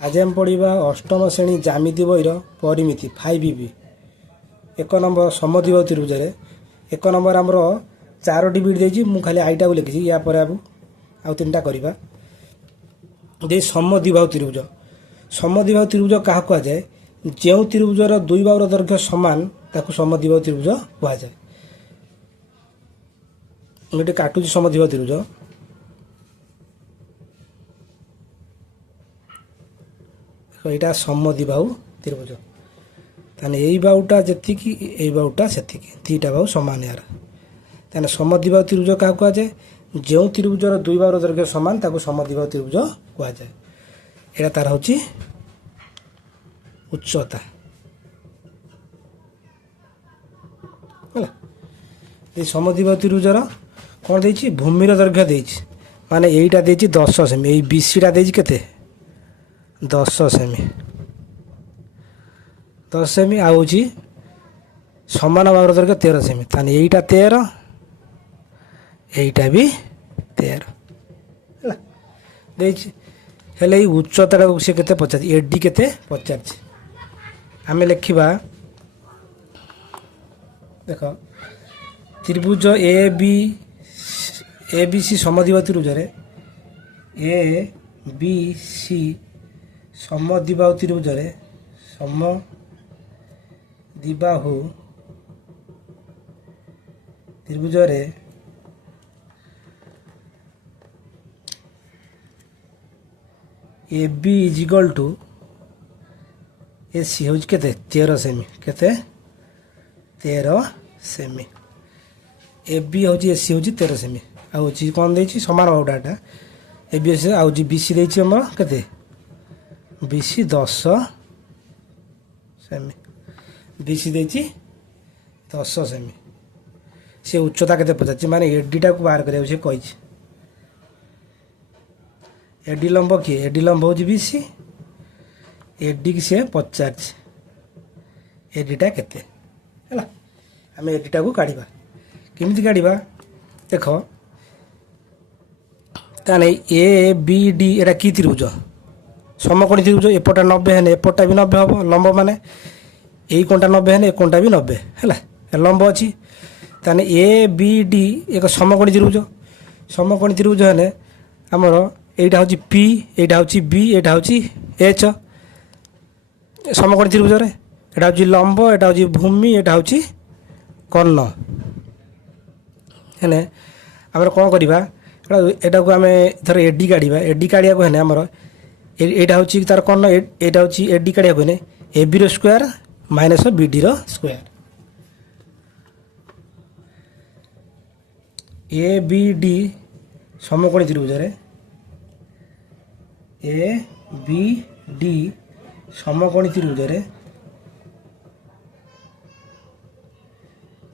आज आम पढ़ा अष्टम श्रेणी ज्यामिति बईर परिमिति 5B 1 नंबर समद्विबाहु त्रिभुज एक नंबर आमर 4टी बिट देती मुझे खाली आईटा को लिखी या आउ 3टा करवा दे समद्विबाहु त्रिभुज। समद्विबाहु त्रिभुज क्या कहुए जो त्रिभुजर दुई बाहुर दैर्घ्य सामान ताकू समद्विबाहु त्रिभुज कहुए। गोटे काटुची समद्विबाहु त्रिभुज यहाँ समद्विबाहु त्रिभुज ताने यही बाहुटा जी यही बाहुटा से दीटा बाहु सामान यार ताने समद्विबाहु त्रिभुज क्या कहुए जो त्रिभुजर दुई बाहुर दैर्घ्य सामान ताकू समद्विबाहु त्रिभुज कहुए। यहाँ तार हूँ उच्चता है समद्विबाहु त्रिभुजर कौन देती भूमिर दैर्घ्य देती माने यहीटा देती 10 सेमी यही बीसीटा देती केते 10 सेमी 10 सेमी आउ समान बाहुर दैर्घ्य 13 सेमी ताने यहीटा 13 यहीटा भी 13 है उच्चता सी के पचार एडी के पचार आम लिखा देख त्रिभुज ए बी सी समद्विबाहु त्रिभुज ए बी सी समद्विबाहु त्रिभुज समद्विबाहु त्रिभुज A B is equal to A C हूँ के 13 सेमी के 13 सेमी ए बी हूँ ए सी हूँ 13 सेमी आउ कौन दे सामान बाहुटा ए बी एस आउ बी सी देती आम के B C 10 cm B C देती 10 सेमी सी उच्चता के पचार माने एडीटा को बाहर करा कही एडी लंब किए एडी लंब हूँ बी सी एडी की सी पचार एडीटा केते है आम एडीटा को काढ़ा केमी काढ़ा देख ताने ए बी डी एटा कि त्रिभुज समकोणी त्रिभुज एपटा 90 है एपटा भी 90 हम लंब माने यही कोणटा 90 है कोणटा भी 90 है लंब अच्छी ताने ए बी डी एक समकोणी त्रिभुज समकोणी त्रिभुज है आमर यहाँ हूँ पी यहाँ हूँ बी यहाँ हूँ एच समकोणी त्रिभुज यहाँ हूँ लंब यहाँ हूँ भूमि यहाँ हूँ कर्ण है आम कौन करवा यहाँ को आम धर एडी काढ़ा एडी काढ़ा को है आमर यहाँ हूँ तार कर्ण यहाँ हूँ एडी काढ़ा को A B square minus B D square A B D समकोणी त्रिभुज ए बी डी समकोणी त्रिभुज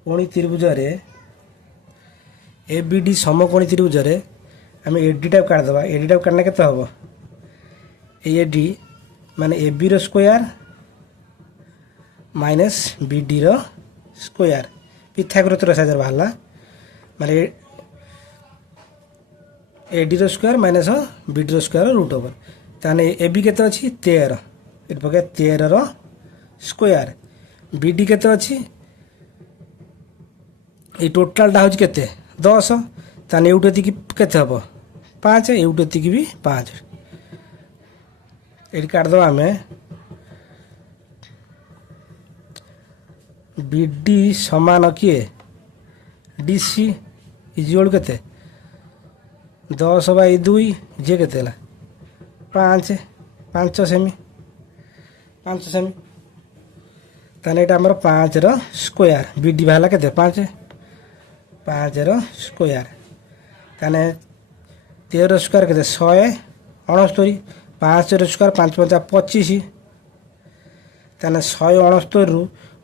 कोणी त्रिभुज ए बी डी समकोणी त्रिभुज आम एडीटा काढ़ीदे एडीटा काढ़ना के हम एडी माने A B square minus B D square Pythagoras साइज बाहर माने AD square minus B D square root over ताने ए बी केते अच्छी 13 ये पके 13 स्क्वायर बी डी केते अच्छी ये टोटालटा हूँ केते 10 ताने एउटे केते हम 5 एउटे भी 5 ये काटद आम बी डी समान किए डी सी इजिकल केते 10/2 जे के 5 सेमी 5 सेमी ताने यहाँ आमर 5 स्क्वायर बी डी बाहर के 5 स्क्वायर ताने 13 स्क्वायर के 169 5 स्क्वायर 5 5 25 ताने 169 रु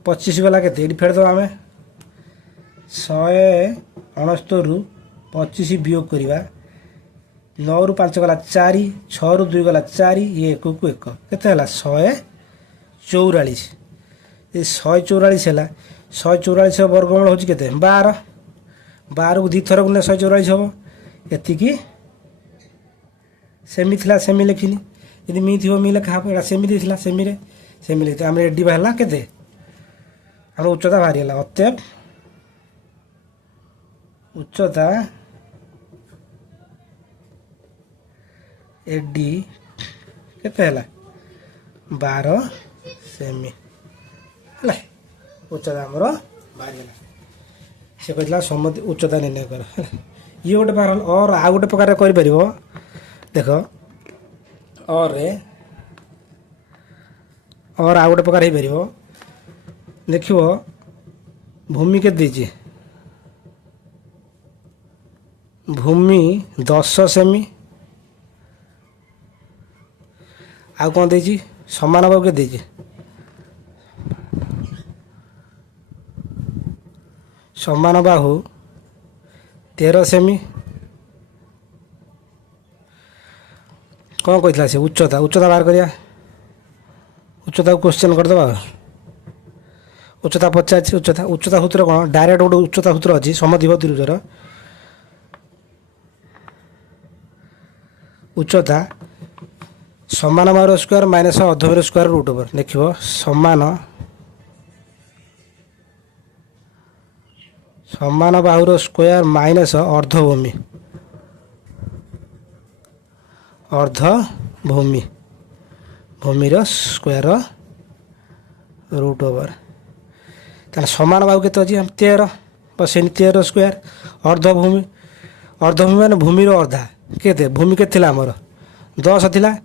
25 गला के फेर दो आम 169 रु 25 वियोग करवा 9 रु 5 गला 4 6 रु 2 गला 4 ये 1 को 1 केते 144 ये 144 है 144 वर्गमूल हूँ के 12 12 को दी थर गुणे 144 हम एति सेमी थिला सेमी लिखिनी यदि मी थी मी लिखा हे सेमी देला सेमी लिखते आम एडी बाहर के आम उच्चता बाहरी गला अतएव उच्चता एडी केते हला 12 सेमी है उच्चता आमर बाहरी गला से कहला समति उच्चता निर्णय कर ये गोटे बाहर और आ गोटे प्रकार कर देख और आ गोटे प्रकार हो देख भूमि के दीजिए भूमि 10 सेमी आ कौन दीजिए समान बाहु के दीजिए समान बाहु 13 सेमी कौन कहता से उच्चता बाहर करिया उच्चता को क्वेश्चन करदे उच्चता पचार उच्चता सूत्र कौन डायरेक्ट गोटे उच्चता सूत्र अच्छी समद्विबाहु त्रिभुजर उच्चता समान बाहुर स्क्वायर माइनस अर्धभूमिर स्क्वायर रूट ओवर लिख समान बाहुर स्क्वायर माइनस अर्धभूमि भूमिर स्क्वायर रूट ओवर ताले समान बाहु के अच्छी 13 बस 13 स्क्वायर अर्धभूमि माने भूमिर अर्धा के भूमि के आमर 10 थिला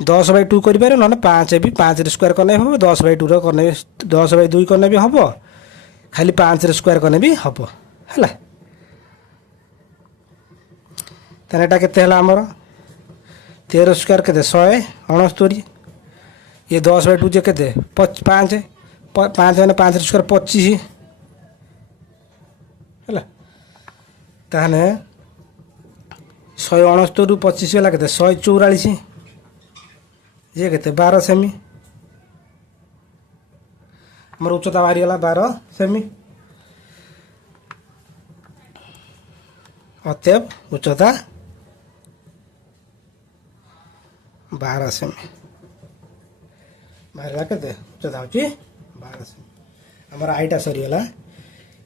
10/2 करें ना 5 भी 5 स्क्वायर करने हम 10/2 करने 10/2 करने भी हम खाली 5 स्क्वायर करने भी हम है ताने के आमर 13 स्क्वायर के 169 ये 10/2 जे के 5 मैंने 5 स्क्वायर 25 है ताने 169 रु 25 गला के 144 ये के 12 सेमी मोर उच्चता बाहरी गला 12 सेमी अतएव उच्चता 12 सेमी बाहर के उच्चता हूँ 12 सेमी आमर आईटा सरीगला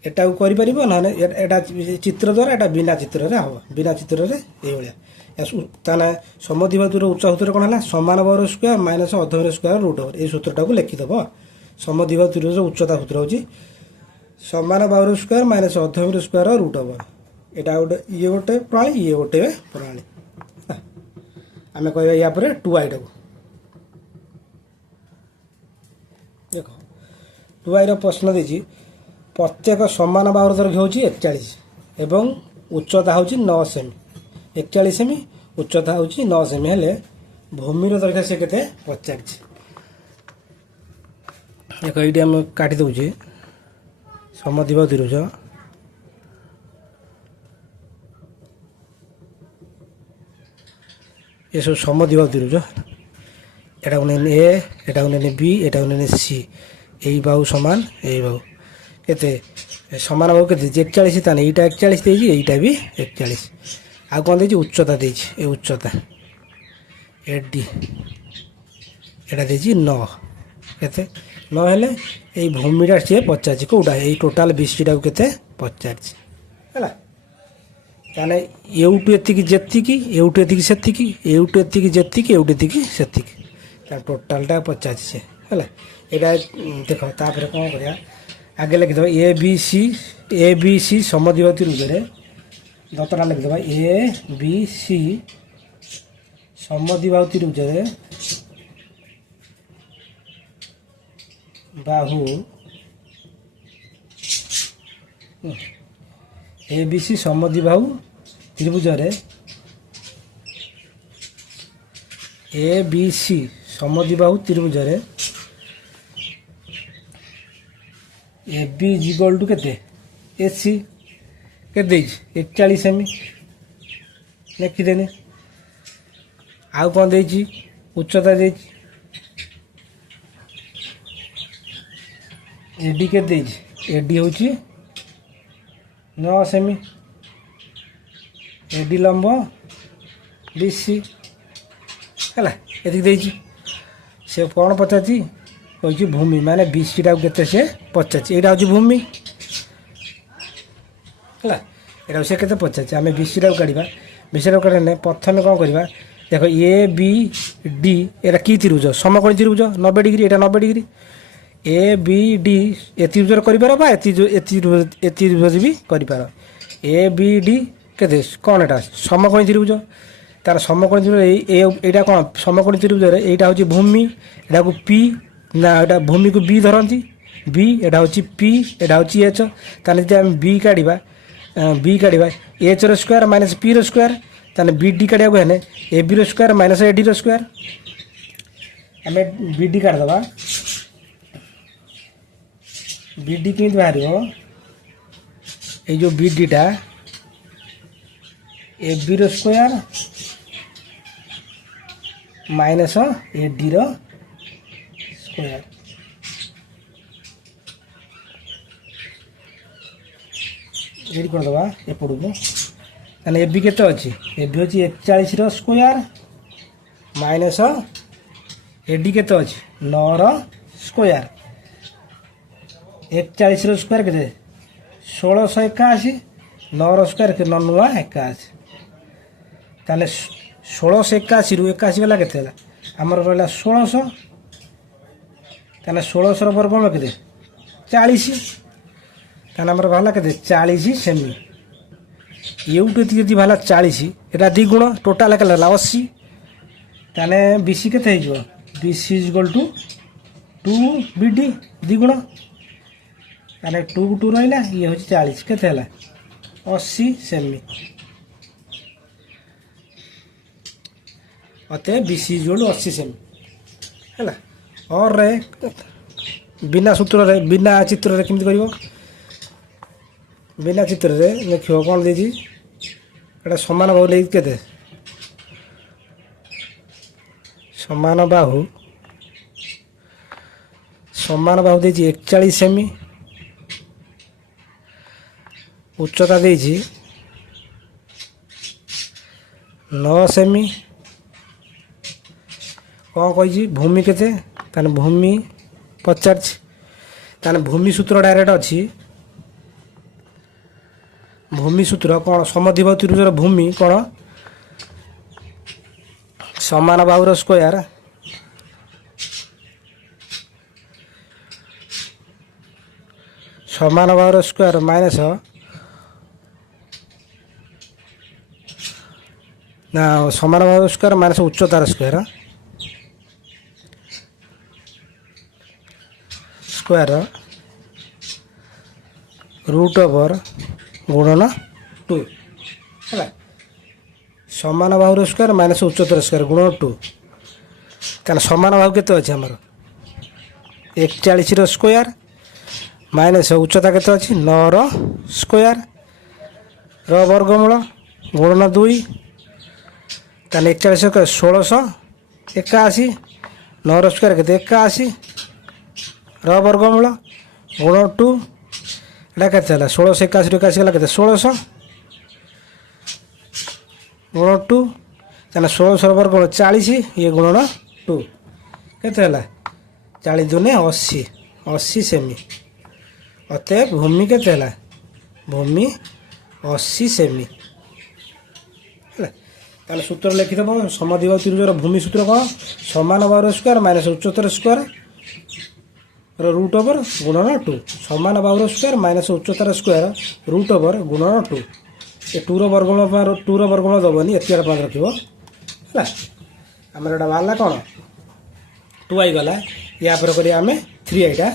एटा कर ना एटा चित्र द्वारा एटा बिना चित्र रे हम बिना चित्र रे ताने समद्विबाहु उच्च सूत्र कौन है समान बाहुर स्क्वायर माइनस अर्धभूमिर स्क्वायर रूट ओवर ये सूत्रटा को लिखिदेव समद्विबाहु त्रिभुज उच्चता सूत्र हूँ समान बाहुर स्क्वायर माइनस अर्धभूमिर स्क्वायर रूट ओवर एटा गोटे ये गोटे प्रणाली ये गोटे प्रणाली आम कह या 2i टाक देख 2i प्रश्न देती प्रत्येक समान बाहुर दैर्घ्य हूँ 41 एवं उच्चता हूँ 9 सेमी 41 सेमी उच्चता हूँ 9 सेमी हेले भूमिर दैर्घ्य से केते पचार देख ये आम काटी दौचे समद्विबाहु त्रिभुज ये सब समद्विबाहु त्रिभुज एटा को ए एटा को बी एटा को सी यही बाहु समान यही बाहु केते समान बाहु के 41 ताने एटा 41 देजी एटा भी 41 आ कौन देजी उच्चता देजी ए उच्चता एडी एटा देजी 9 केते 9 हेले ए भूमिटा से 50 कोटा ए टोटाल बीसीटा को केते 50 हैला ताने एउटु एतिकी जेतिकी एउटु एतिकी सेतिकी एउटु एतिकी जेतिकी एउटु एतिकी सेतिकी ता टोटालटा 50 से हैला एटा देखो तापर कोन करिया आगे लिखिद ए बी सी समद्विबाहु त्रिभुज दतटा लिखिद ए बी सी समद्विबाहु त्रिभुज बाहु ए बी सी समद्विबाहु त्रिभुज ए बी सी समद्विबाहु त्रिभुज ए बी इक्वल टू केते ए सी के 41 सेमी लिखिदेने आउ कौन देची उच्चता देची एडी के देची एडी होची 9 सेमी एडी लंब बीसी है ଏତିକି ଦେଇଛି। ସେ କ'ଣ ପଚାରିଛି କହିଛି ଭୂମି ମାନେ BCଟାକୁ କେତେ ସେ ପଚାରିଛି। ଏଇଟା ହେଉଛି ଭୂମି ହେଲା, ଏଇଟାକୁ ସେ କେତେ ପଚାରିଛି। ଆମେ BCଟାକୁ କାଢ଼ିବା। BCଟାକୁ କାଢ଼ିଲେ ପ୍ରଥମେ କ'ଣ କରିବା ଦେଖ ABD ଏଇଟା କି ତ୍ରିଭୁଜ ସମକୋଣୀ ତ୍ରିଭୁଜ 90 ଡିଗ୍ରୀ, ଏଇଟା 90 ଡିଗ୍ରୀ। ABD ଏ ତ୍ରିଭୁଜରେ କରିପାର ବା ଏ ତ୍ରିଭୁଜ ବି କରିପାର। ABD କେତେ କ'ଣ ଏଇଟା ସମକୋଣୀ ତ୍ରିଭୁଜ। ତାର ସମକୋଣୀ ତ୍ରିଭୁଜ ଏଇଟା କ'ଣ ସମକୋଣୀ ତ୍ରିଭୁଜରେ ଏଇଟା ହେଉଛି ଭୂମି, ଏଇଟାକୁ P ନା ଏଇଟା ଭୂମିକୁ B ଧରନ୍ତି B, ଏଇଟା ହେଉଛି P, ଏଇଟା ହେଉଛି H। ତାହେଲେ ଯଦି ଆମେ B କାଢ଼ିବା Hର ସ୍କୋୟାର ମାଇନସ୍ Pର ସ୍କୋୟାର, ତାହେଲେ BD କାଢ଼ିବାକୁ ହେଲେ ABର ସ୍କୋୟାର ମାଇନସ୍ ADର ସ୍କୋୟାର। ଆମେ BD କାଢ଼ିଦେବା। BD କେମିତି ବାହାରିବ ଏଇ ଯେଉଁ BDଟା ABର ସ୍କୋୟାର ମାଇନସ୍ ADର ସ୍କୋୟାର। ଏଇଠି କରିଦେବା ଏପଟକୁ। ତାହେଲେ AB କେତେ ଅଛି AB ହେଉଛି 41ର ସ୍କୋୟାର ମାଇନସ୍ AD କେତେ ଅଛି 9ର ସ୍କୋୟାର। 41ର ସ୍କୋୟାର କେତେ 1681, 9ର ସ୍କୋୟାର କେତେ 981। ତାହେଲେ 1681ରୁ 81 ଗଲା କେତେ ହେଲା ଆମର ରହିଲା 1600। ତାହେଲେ 1600ର ବର୍ଗମୂଳ କେତେ 40। ତାହେଲେ ଆମର ବାହାରିଲା କେତେ 40 ସେମି। ଏଉଠୁ ଏତିକି ଯଦି ବାହାରିଲା 40, ଏଇଟା ଦ୍ୱିଗୁଣ ଟୋଟାଲ କେତେ ହେଲା 80। ତାହେଲେ BC କେତେ ହେଇଯିବ BC = 2BD ଦ୍ୱିଗୁଣ। ତାହେଲେ 2 କୁ 2 ରହିଲା, ଇଏ ହେଉଛି 40 କେତେ ହେଲା 80 ସେମି। ଅତএବ BC = 80 ସେମି ହେଲା। ଅରରେ ବିନା ସୂତ୍ରରେ ବିନା ଚିତ୍ରରେ କେମିତି କରିବ। ବିନା ଚିତ୍ରରେ ଦେଖିବ କ'ଣ ଦେଇଛି ଏଇଟା ସମାନ ବାହୁ ନେଇକି କେତେ ସମାନ ବାହୁ ଦେଇଛି 41 ସେମି, ଉଚ୍ଚତା ଦେଇଛି 9 ସେମି। କ'ଣ କହିଛି ଭୂମି କେତେ, ତାହେଲେ ଭୂମି ପଚାରିଛି। ତାହେଲେ ଭୂମି ସୂତ୍ର ଡାଇରେକ୍ଟ ଅଛି। ଭୂମି ସୂତ୍ର କ'ଣ ସମଦ୍ୱିବାହୁ ତ୍ରିଭୁଜର ଭୂମି କ'ଣ ସମାନ ବାହୁର ସ୍କୋୟାର ମାଇନସ୍ ନା ସମାନ ବାହୁର ସ୍କୋୟାର ମାଇନସ୍ ଉଚ୍ଚତାର ସ୍କୋୟାର √/√2 ହେଲା। ସମାନ ବାହୁର ସ୍କୋୟାର ମାଇନସ୍ ଉଚ୍ଚତାର ସ୍କୋୟାର ଗୁଣନ 2। ତାହେଲେ ସମାନ ବାହୁ କେତେ ଅଛି ଆମର 41ର ସ୍କୋୟାର ମାଇନସ୍ ଉଚ୍ଚତା କେତେ ଅଛି 9ର ସ୍କୋୟାର ର ବର୍ଗମୂଳ ଗୁଣନ 2। ତାହେଲେ 41 1681, 9ର ସ୍କୋୟାର କେତେ 81 ର ବର୍ଗମୂଳ ଗୁଣ 2। ଏଇଟା କେତେ ହେଲା 1681ରୁ 81 ଗଲା କେତେ 1600 ଗୁଣ 2। ତାହେଲେ 1600ର ବର୍ଗମୂଳ 40, ଇଏ ଗୁଣନ 2 କେତେ ହେଲା 40 × 2 = 80 ସେମି। ଅତଏବ ଭୂମି କେତେ ହେଲା ଭୂମି 80 ସେମି ହେଲା। ତାହେଲେ ସୂତ୍ର ଲେଖିଦେବ ସମଦ୍ୱିବାହୁ ତ୍ରିଭୁଜର ଭୂମି ସୂତ୍ର କ'ଣ ସମାନ ବାହୁର ସ୍କୋୟାର ମାଇନସ୍ ଉଚ୍ଚତାର ସ୍କୋୟାର √/√2। ସମାନ ବାହୁର ସ୍କୋୟାର ମାଇନସ୍ ଉଚ୍ଚତାର ସ୍କୋୟାର √/√2। ଏ 2ର ବର୍ଗମୂଳ ଦେବନି, ଏତିକି ପାଞ୍ଚ ରଖିବ ହେଲା। ଆମର ଏଇଟା ବାହାରିଲା କ'ଣ 2i ଗଲା। ୟା ପରେ କରିବା ଆମେ 3iଟା।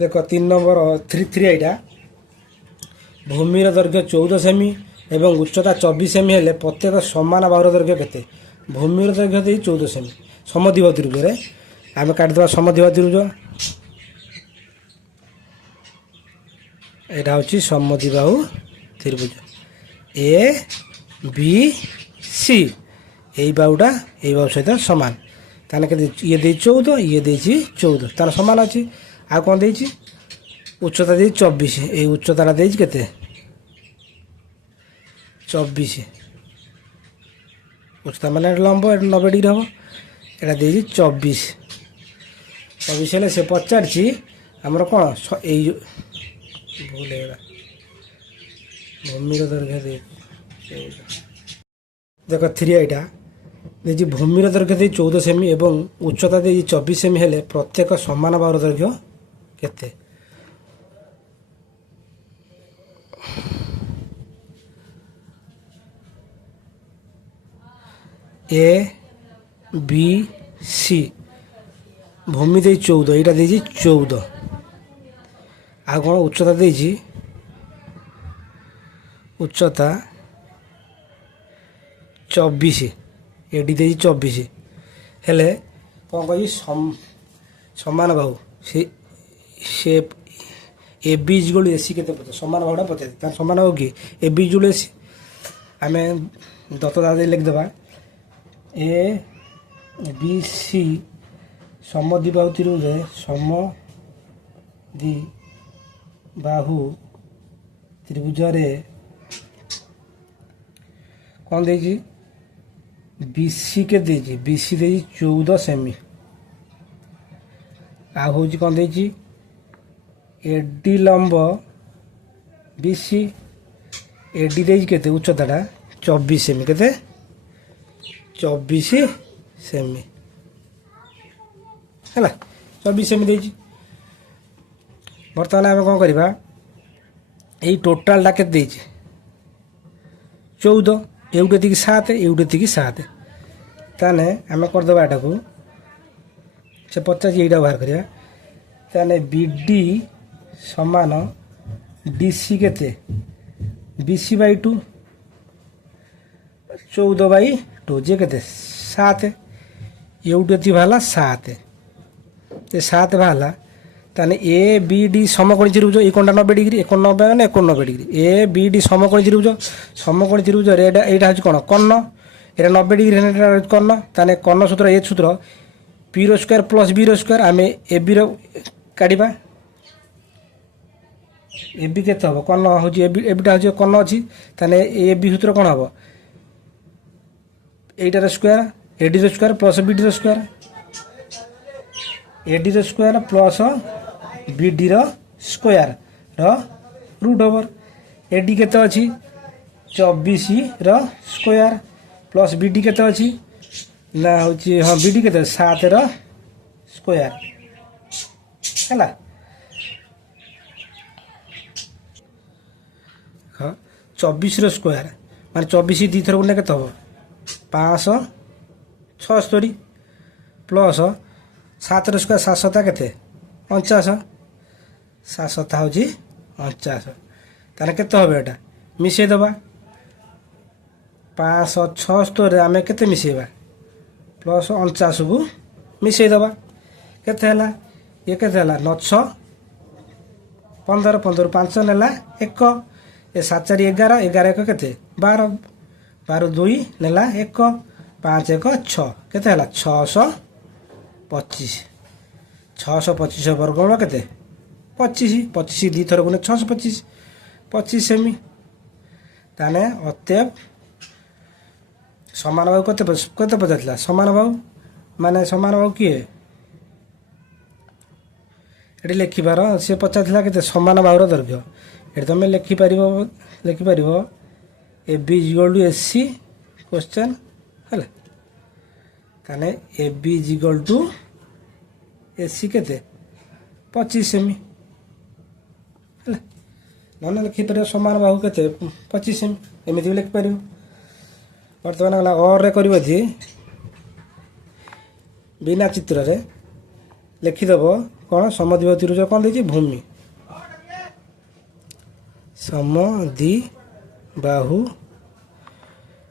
ଦେଖ 3 ନମ୍ବର 3iଟା ଭୂମିର ଦୈର୍ଘ୍ୟ 14 ସେମି ଏବଂ ଉଚ୍ଚତା 24 ସେମି ହେଲେ ପ୍ରତ୍ୟେକ ସମାନ ବାହୁର ଦୈର୍ଘ୍ୟ କେତେ। ଭୂମିର ଦୈର୍ଘ୍ୟ ଦେଇ 14 ସେମି ସମଦ୍ୱିବାହୁ ତ୍ରିଭୁଜରେ ଆମେ କାଟିଦେବା ସମଦ୍ୱିବାହୁ ତ୍ରିଭୁଜ। ଏଇଟା ହେଉଛି ସମଦ୍ୱିବାହୁ ତ୍ରିଭୁଜ ABC। ଏଇ ବାହୁଟା ଏଇ ବାହୁ ସହିତ ସମାନ। ତାହେଲେ କେତେ ଇଏ ଦେଇଛି 14, ଇଏ ଦେଇଛି 14, ତାହେଲେ ସମାନ ଅଛି। ଆଉ କ'ଣ ଦେଇଛି ଉଚ୍ଚତା ଦେଇଛି 24, ଏଇ ଉଚ୍ଚତାଟା ଦେଇଛି କେତେ 24, उच्चता मैंने लंब 90 डिग्री हम एटा दे 24 हेल्ले से पचारि आमर कौन भूल भूमिर दैर्घ्य दे देख 3 देखिए भूमिर दैर्घ्य दे 14 सेमी और उच्चता दे 24 सेमी हेले प्रत्येक समान बाहुर दैर्घ्य केते ए बी सी भूमि दे 14 यहाँ दे 14 आ कौन उच्चता दे उच्चता 24 एडी दे 24 हेले कौन कही समान बाहु से ए बी इक्वल एसी के समान बाहुटा पचार समान बाहु कि ए बी इक्वल एसी आम दत्त दादे लिखिदेवा ए बी सी समद्विबाहु त्रिभुज समद्विबाहु त्रिभुज कौन दे बीसी के दे बीसी दे 14 सेमी आ हूँ कौन दे एडी लंब बीसी एडी दे केते उच्चताटा 24 सेमी केते 24 सेमी है 24 सेमी दे बर्तमान आम कौन करवा यही टोटालटा के 14 एवटे थी 7 एवटे थी 7 ताने आम करदे एटा को से 50 यहीटा बाहर करिया ताने बीडी समान डीसी केते बीसी बाई 2 14 बाई 2 जे केते 7 एवटे थी बाहला 7 7 बाहला ताने ए बी डी समकोणी त्रिभुज ये कौन 90 डिग्री 91 मैंने 91 डिग्री ए बी डी समकोणी त्रिभुज यहाँ हूँ कौन कर्ण यहाँ 90 डिग्री कर्ण ताने कर्ण सूत्र ए सूत्र पी रो स्क्वायर प्लस बी रो स्क्वायर आम ए बी काढ़ा ए बी के हम कर्ण हूँ ए बीटा हूँ कर्ण अच्छी ताने ए बी सूत्र कौन हम एटार स्क्वायर एडी रो स्क्वायर प्लस बी डी रो स्क्वायर एडी रो square plus BD square root over AD केते अच्छी 24 स्क्वायर प्लस बीडी केते अच्छी ना हूँ हाँ बीडी केते 7 स्क्वायर है हाँ 24 स्क्वायर माने 24 दी थर बोलने के 576 प्लस 7 स्क्वायर 7 सता के 49 7 सता हूँ 49 ताने केते हम एटा मिसई दबा 576 आम के मिसेबा प्लस 49 को मिसई दबा केते हला ये केते हला 9 6 15 15 5 नेला 1 ए 7 4 11 11 1 केते 12 12 2 नेला 1 5 1 6 केते हला 625 625 वर्गमूल केते 25 25 दी थर गुणे 625 25 सेमी ताने अतएव समान बाहु कते कते पचार समान बाहु माने समान बाहु किए ये लिखिपार सी पचार के समान बाहुर दैर्घ्य ये तुम लिखिपार A B equal to S C question है ताने A B equal to S C के 25 सेमी है ना लिखिपार समान बाहु के 25 सेमी एमती भी लिखिपार बर्तमान गला और कर बिना चित्र रे लिखिदेव कौन समद्विबाहु त्रिभुज कौन दे भूमि समद्विबाहु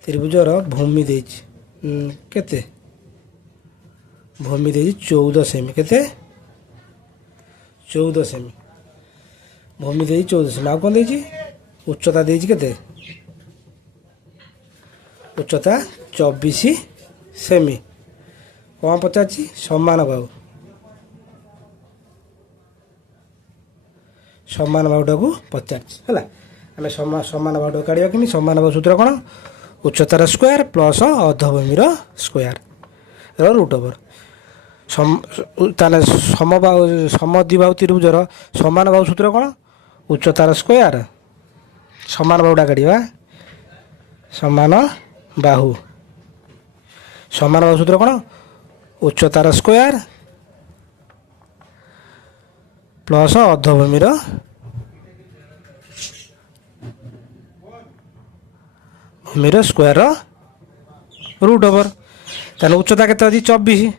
त्रिभुजर भूमि दे केते भूमि दे 14 सेमी केते 14 सेमी भूमि दे 14 सेमी आ कौन दे उच्चता दे केते उच्चता 24 सेमी कौन पचार समान बाहु समान बाहुटा को पचार है आम समान बाहुटा काढ़ा कि समान बाहु सूत्र कौन ଉଚ୍ଚତାର ସ୍କୋୟାର ପ୍ଲସ୍ ଅର୍ଦ୍ଧଭୂମିର ସ୍କୋୟାର ରୁଟ୍ ଓଭର। ତାହେଲେ ସମଦ୍ୱିବାହୁ ତ୍ରିଭୁଜର ସମାନ ବାହୁ ସୂତ୍ର କ'ଣ? ଉଚ୍ଚତାର ସ୍କୋୟାର ସମାନ ବାହୁଟା କାଢ଼ିବା ସମାନ ବାହୁ ସୂତ୍ର କ'ଣ? ଉଚ୍ଚତାର ସ୍କୋୟାର ପ୍ଲସ୍ ଅର୍ଦ୍ଧଭୂମିର ସ୍କୋୟାର ରୁଟ୍ ଓଭର। ତାହେଲେ ଉଚ୍ଚତା କେତେ ଅଛି? 24।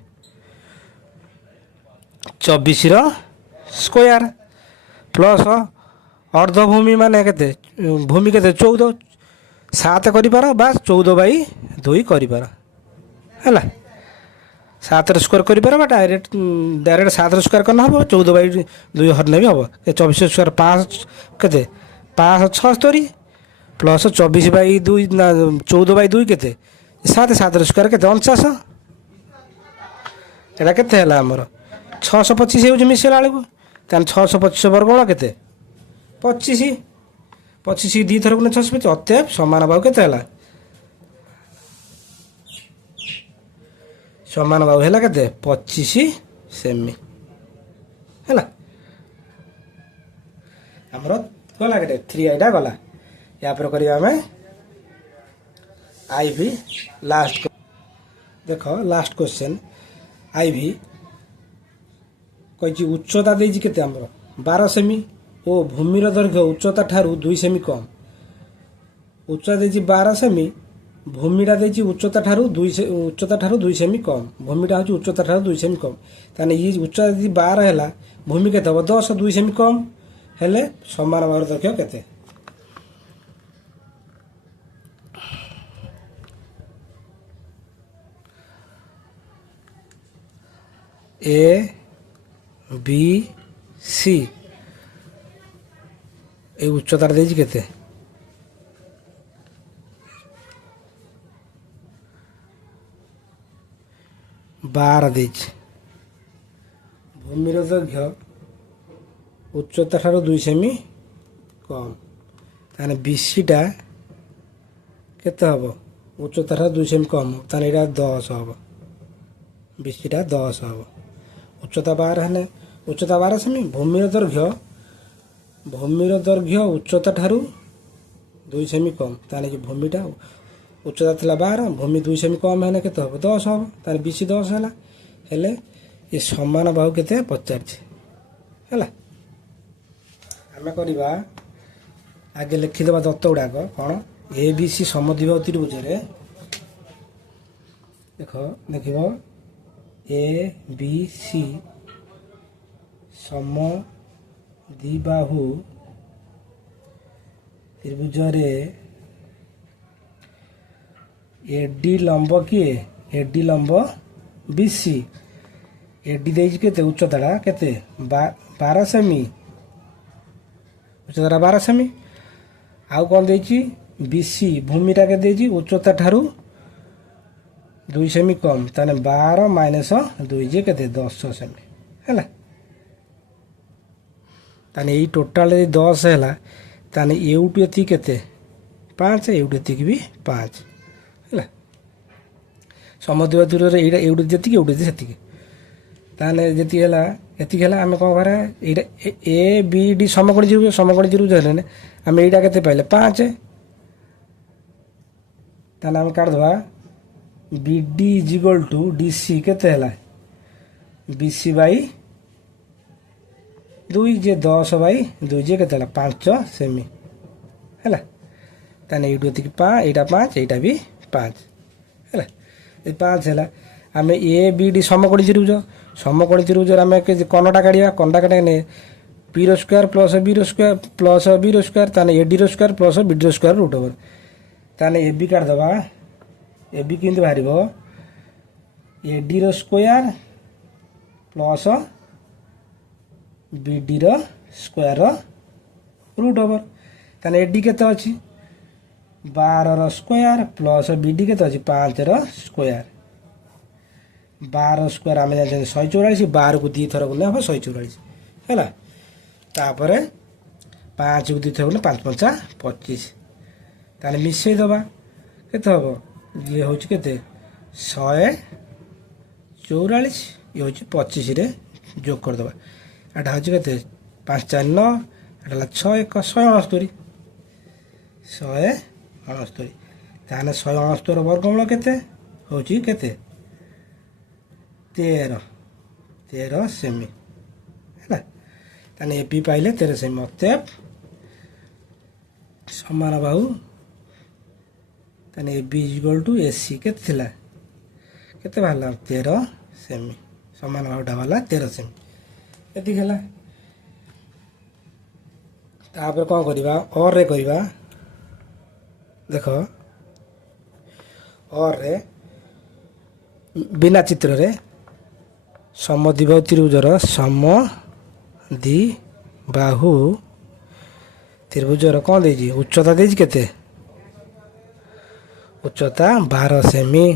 24ର ସ୍କୋୟାର ପ୍ଲସ୍ ଅର୍ଦ୍ଧଭୂମି ମାନେ କେତେ? ଭୂମି କେତେ? 14। 7 କରିପାର ବା 14/2 କରିପାର ହେଲା। 7ର ସ୍କୋୟାର କରିପାର ବା ଡାଇରେକ୍ଟ 7ର ସ୍କୋୟାର କଲେ ହେବ, 14/2 ହରିଲେ ବି ହେବ। 24 ସ୍କୋୟାର 5 କେତେ? 576 ପ୍ଲସ୍ 24/2 ନା 14/2 କେତେ? 7। 7ର ସ୍କୋୟାର କେତେ? 49। ଏଇଟା କେତେ ହେଲା ଆମର? 625 ହେଉଛି ମିଶିଲା ବେଳକୁ। ତାହେଲେ 625 ବର୍ଗମୂଳ କେତେ? 25। 25 2 ଥର ଗୁଣେ 625। ଅତଏବ ସମାନ ବାହୁ କେତେ ହେଲା? ସମାନ ବାହୁ ହେଲା କେତେ? 25 ସେମି ହେଲା। ଆମର ଗଲା କେତେ? 3i ଗଲା। ୟାପରେ କରିବା ଆମେ IV ଲାଷ୍ଟ। ଦେଖ ଲାଷ୍ଟ କ୍ୱେଶ୍ଚନ୍ IV କହିଛି ଉଚ୍ଚତା ଦେଇଛି କେତେ ଆମର? 12 ସେମି ଓ ଭୂମିର ଦୈର୍ଘ୍ୟ ଉଚ୍ଚତା ଠାରୁ 2 ସେମି କମ୍। ଉଚ୍ଚତା ଦେଇଛି 12 ସେମି, ଭୂମିଟା ଦେଇଛି ଉଚ୍ଚତା ଠାରୁ 2 ସେମି କମ୍। ଭୂମିଟା ହେଉଛି ଉଚ୍ଚତା ଠାରୁ 2 ସେମି କମ୍। ତାହେଲେ ଇଏ ଉଚ୍ଚତା ଯଦି 12 ହେଲା, ଭୂମି କେତେ ହେବ? 10। 2 ସେମି କମ୍ ହେଲେ ସମାନ ବାହୁର ଦୈର୍ଘ୍ୟ କେତେ? ABC এই উচ্চতাটা ଦେଇଛି କେତେ? 12 ଦେଇଛି। ଭୂମିର ଦୈର୍ଘ୍ୟ ଉଚ୍ଚତା ଠାରୁ 2 ସେମି କମ୍। ତାହେଲେ BCଟା କେତେ ହେବ? ଉଚ୍ଚତା ଠାରୁ 2 ସେମି କମ୍। ତାହେଲେ ଏଇଟା 10 ହେବ। BCଟା 10 ହେବ। ଉଚ୍ଚତା 12 ହେଲେ ଉଚ୍ଚତା 12 ସେମି, ଭୂମିର ଦୈର୍ଘ୍ୟ ଉଚ୍ଚତା ଠାରୁ 2 ସେମି କମ୍। ତାହେଲେ ଭୂମିଟା ଉଚ୍ଚତା ଥିଲା 12, ଭୂମି 2 ସେମି କମ୍ ହେଲେ କେତେ ହେବ? 10 ହେବ। ତାହେଲେ BC 10 ହେଲା। ହେଲେ ଏ ସମାନ ବାହୁ କେତେ ପଚାରିଛି ହେଲା। ଆମେ କରିବା ଆଗେ ଲେଖିଦେବା ଦତ୍ତ ଗୁଡ଼ାକ କ'ଣ? ABC ସମଦ୍ୱିବାହୁ ତ୍ରିଭୁଜରେ ଦେଖିବ ABC ସମଦ୍ୱିବାହୁ ତ୍ରିଭୁଜରେ AD ଲମ୍ବ କିଏ? AD ଲମ୍ବ BC। AD ଦେଇଛି କେତେ? ଉଚ୍ଚତାଟା କେତେ? 12 ସେମି। ଉଚ୍ଚତାଟା 12 ସେମି। ଆଉ କ'ଣ ଦେଇଛି? BC ଭୂମିଟା କେତେ ଦେଇଛି? ଉଚ୍ଚତା ଠାରୁ 2 ସେମି କମ୍। ତାହେଲେ 12 - 2 ଯେ କେତେ? 10 ସେମି ହେଲା। ତାହେଲେ ଏଇ ଟୋଟାଲ ଯଦି 10 ହେଲା, ତାହେଲେ ଏଉଠୁ ଏତିକି କେତେ? 5। ଏଉଠୁ ଏତିକି ବି 5 ହେଲା। ସମଦ୍ୱିବାହୁ ତ୍ରିଭୁଜରେ ଏଇଟା ଏଉଠୁ ଯେତିକି ଏଉଠୁ ସେତିକି। ତାହେଲେ ଯେତିକି ହେଲା ଏତିକି ହେଲା। ଆମେ କ'ଣ କରିବା? ଏଇଟା ABD ସମକୋଣୀ ତ୍ରିଭୁଜ ହେଲେ ଆମେ ଏଇଟା କେତେ ପାଇଲେ? 5। ତାହେଲେ ଆମେ କାଢ଼ିଦେବା BD = DC କେତେ ହେଲା? BC/2 ଯେ 10/2 ଯେ କେତେ ହେଲା? 5 ସେମି ହେଲା। ତାହେଲେ ଏଇଠୁ ଏତିକି 5, ଏଇଟା 5, ଏଇଟା ବି 5 ହେଲା। ଏ 5 ହେଲା। ଆମେ ABD ସମକୋଣୀ ତ୍ରିଭୁଜରେ ଆମେ କର୍ଣ୍ଣଟା କାଢ଼ିବା। କର୍ଣ୍ଣଟା କାଢ଼ିଲେ P² + B² ତାହେଲେ ADର ସ୍କୋୟାର ପ୍ଲସ୍ BDର ସ୍କୋୟାର ରୁଟ୍ ଓଭର। ତାହେଲେ AB କାଢ଼ିଦେବା। AB କେମିତି ବାହାରିବ? ADର ସ୍କୋୟାର ପ୍ଲସ୍ BDର ସ୍କୋୟାର ରୁଟ୍ ଓଭର। ତାହେଲେ AD କେତେ ଅଛି? 12ର ସ୍କୋୟାର ପ୍ଲସ୍ BD କେତେ ଅଛି? 5ର ସ୍କୋୟାର। 12 ସ୍କୋୟାର ଆମେ ଜାଣିଛନ୍ତି 144। 12କୁ 2 ଥର ଗୁଣିଲେ ହେବ 144 ହେଲା। ତାପରେ 5କୁ 2 ଥର ଗୁଣିଲେ 5×5 = 25। ତାହେଲେ ମିଶାଇ ଦେବା କେତେ ହେବ ଇଏ ହେଉଛି କେତେ 144 ଇଏ ହେଉଛି 25ରେ ଯୋଗ କରିଦେବା ଏଇଟା ହେଉଛି କେତେ 5 4 9 ଏଇଟା ହେଲା 6 1 169 169 ତାହେଲେ 169 ବର୍ଗମୂଳ କେତେ ହେଉଛି କେତେ 13 ସେମି ହେଲା। ତାହେଲେ ଏ ବି ପାଇଲେ 13 ସେମି ଅତଏବ ସମାନ ବାହୁ ତାହେଲେ ଏ ବି ଇଜିକାଲ ଟୁ ଏ ସି କେତେ ଥିଲା କେତେ ବାହାରିଲା 13 ସେମି ସମାନ ବାହୁଟା ବାହାରିଲା 13 ସେମି ଏତିକି ହେଲା। ତାପରେ କ'ଣ କରିବା ଅର୍ରେ କରିବା ଦେଖ ଅର୍ରେ ବିନା ଚିତ୍ରରେ ସମଦ୍ୱିବାହୁ ତ୍ରିଭୁଜର ସମଦ୍ୱିବାହୁ ତ୍ରିଭୁଜର କ'ଣ ଦେଇଛି ଉଚ୍ଚତା ଦେଇଛି କେତେ ଉଚ୍ଚତା 12 ସେମି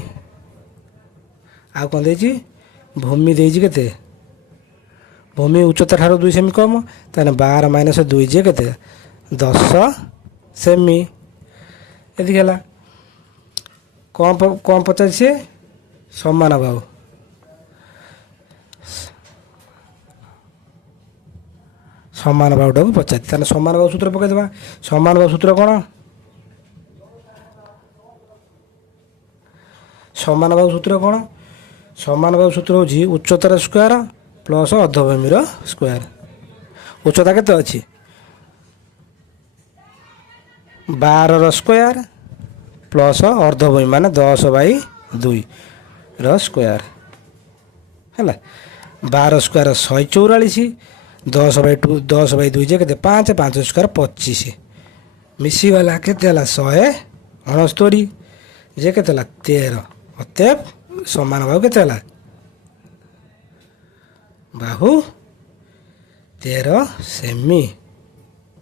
ଆଉ କ'ଣ ଦେଇଛି ଭୂମି ଦେଇଛି କେତେ ଭୂମି ଉଚ୍ଚତା ଠାରୁ 2 ସେମି କମ୍ ତାହେଲେ 12 - 2 ଯେ କେତେ 10 ସେମି ଏତିକି ହେଲା। କ'ଣ ପଚାରିଛି ସେ ସମାନ ବାହୁ ସମାନ ବାହୁଟାକୁ ପଚାରିଛି ତାହେଲେ ସମାନ ବାହୁ ସୂତ୍ର ପକାଇଦେବା ସମାନ ବାହୁ ସୂତ୍ର କ'ଣ ସମାନ ବାହୁ ସୂତ୍ର କ'ଣ ସମାନ ବାହୁ ସୂତ୍ର ହେଉଛି ଉଚ୍ଚତାର ସ୍କୋୟାର ପ୍ଲସ୍ ଅର୍ଦ୍ଧଭୂମିର ସ୍କୋୟାର ଉଚ୍ଚତା କେତେ ଅଛି 12ର ସ୍କୋୟାର ପ୍ଲସ୍ ଅର୍ଦ୍ଧଭୂମି ମାନେ 10/2ର ସ୍କୋୟାର ହେଲା 12 ସ୍କୋୟାର 144 10/2 ଯେ କେତେ 5 5 ସ୍କୋୟାର 25 ମିଶିଗଲା କେତେ ହେଲା 169 ଯେ କେତେ ହେଲା 13 ଅତଏବ ସମାନ ବାହୁ କେତେ ହେଲା ବାହୁ 13 ସେମି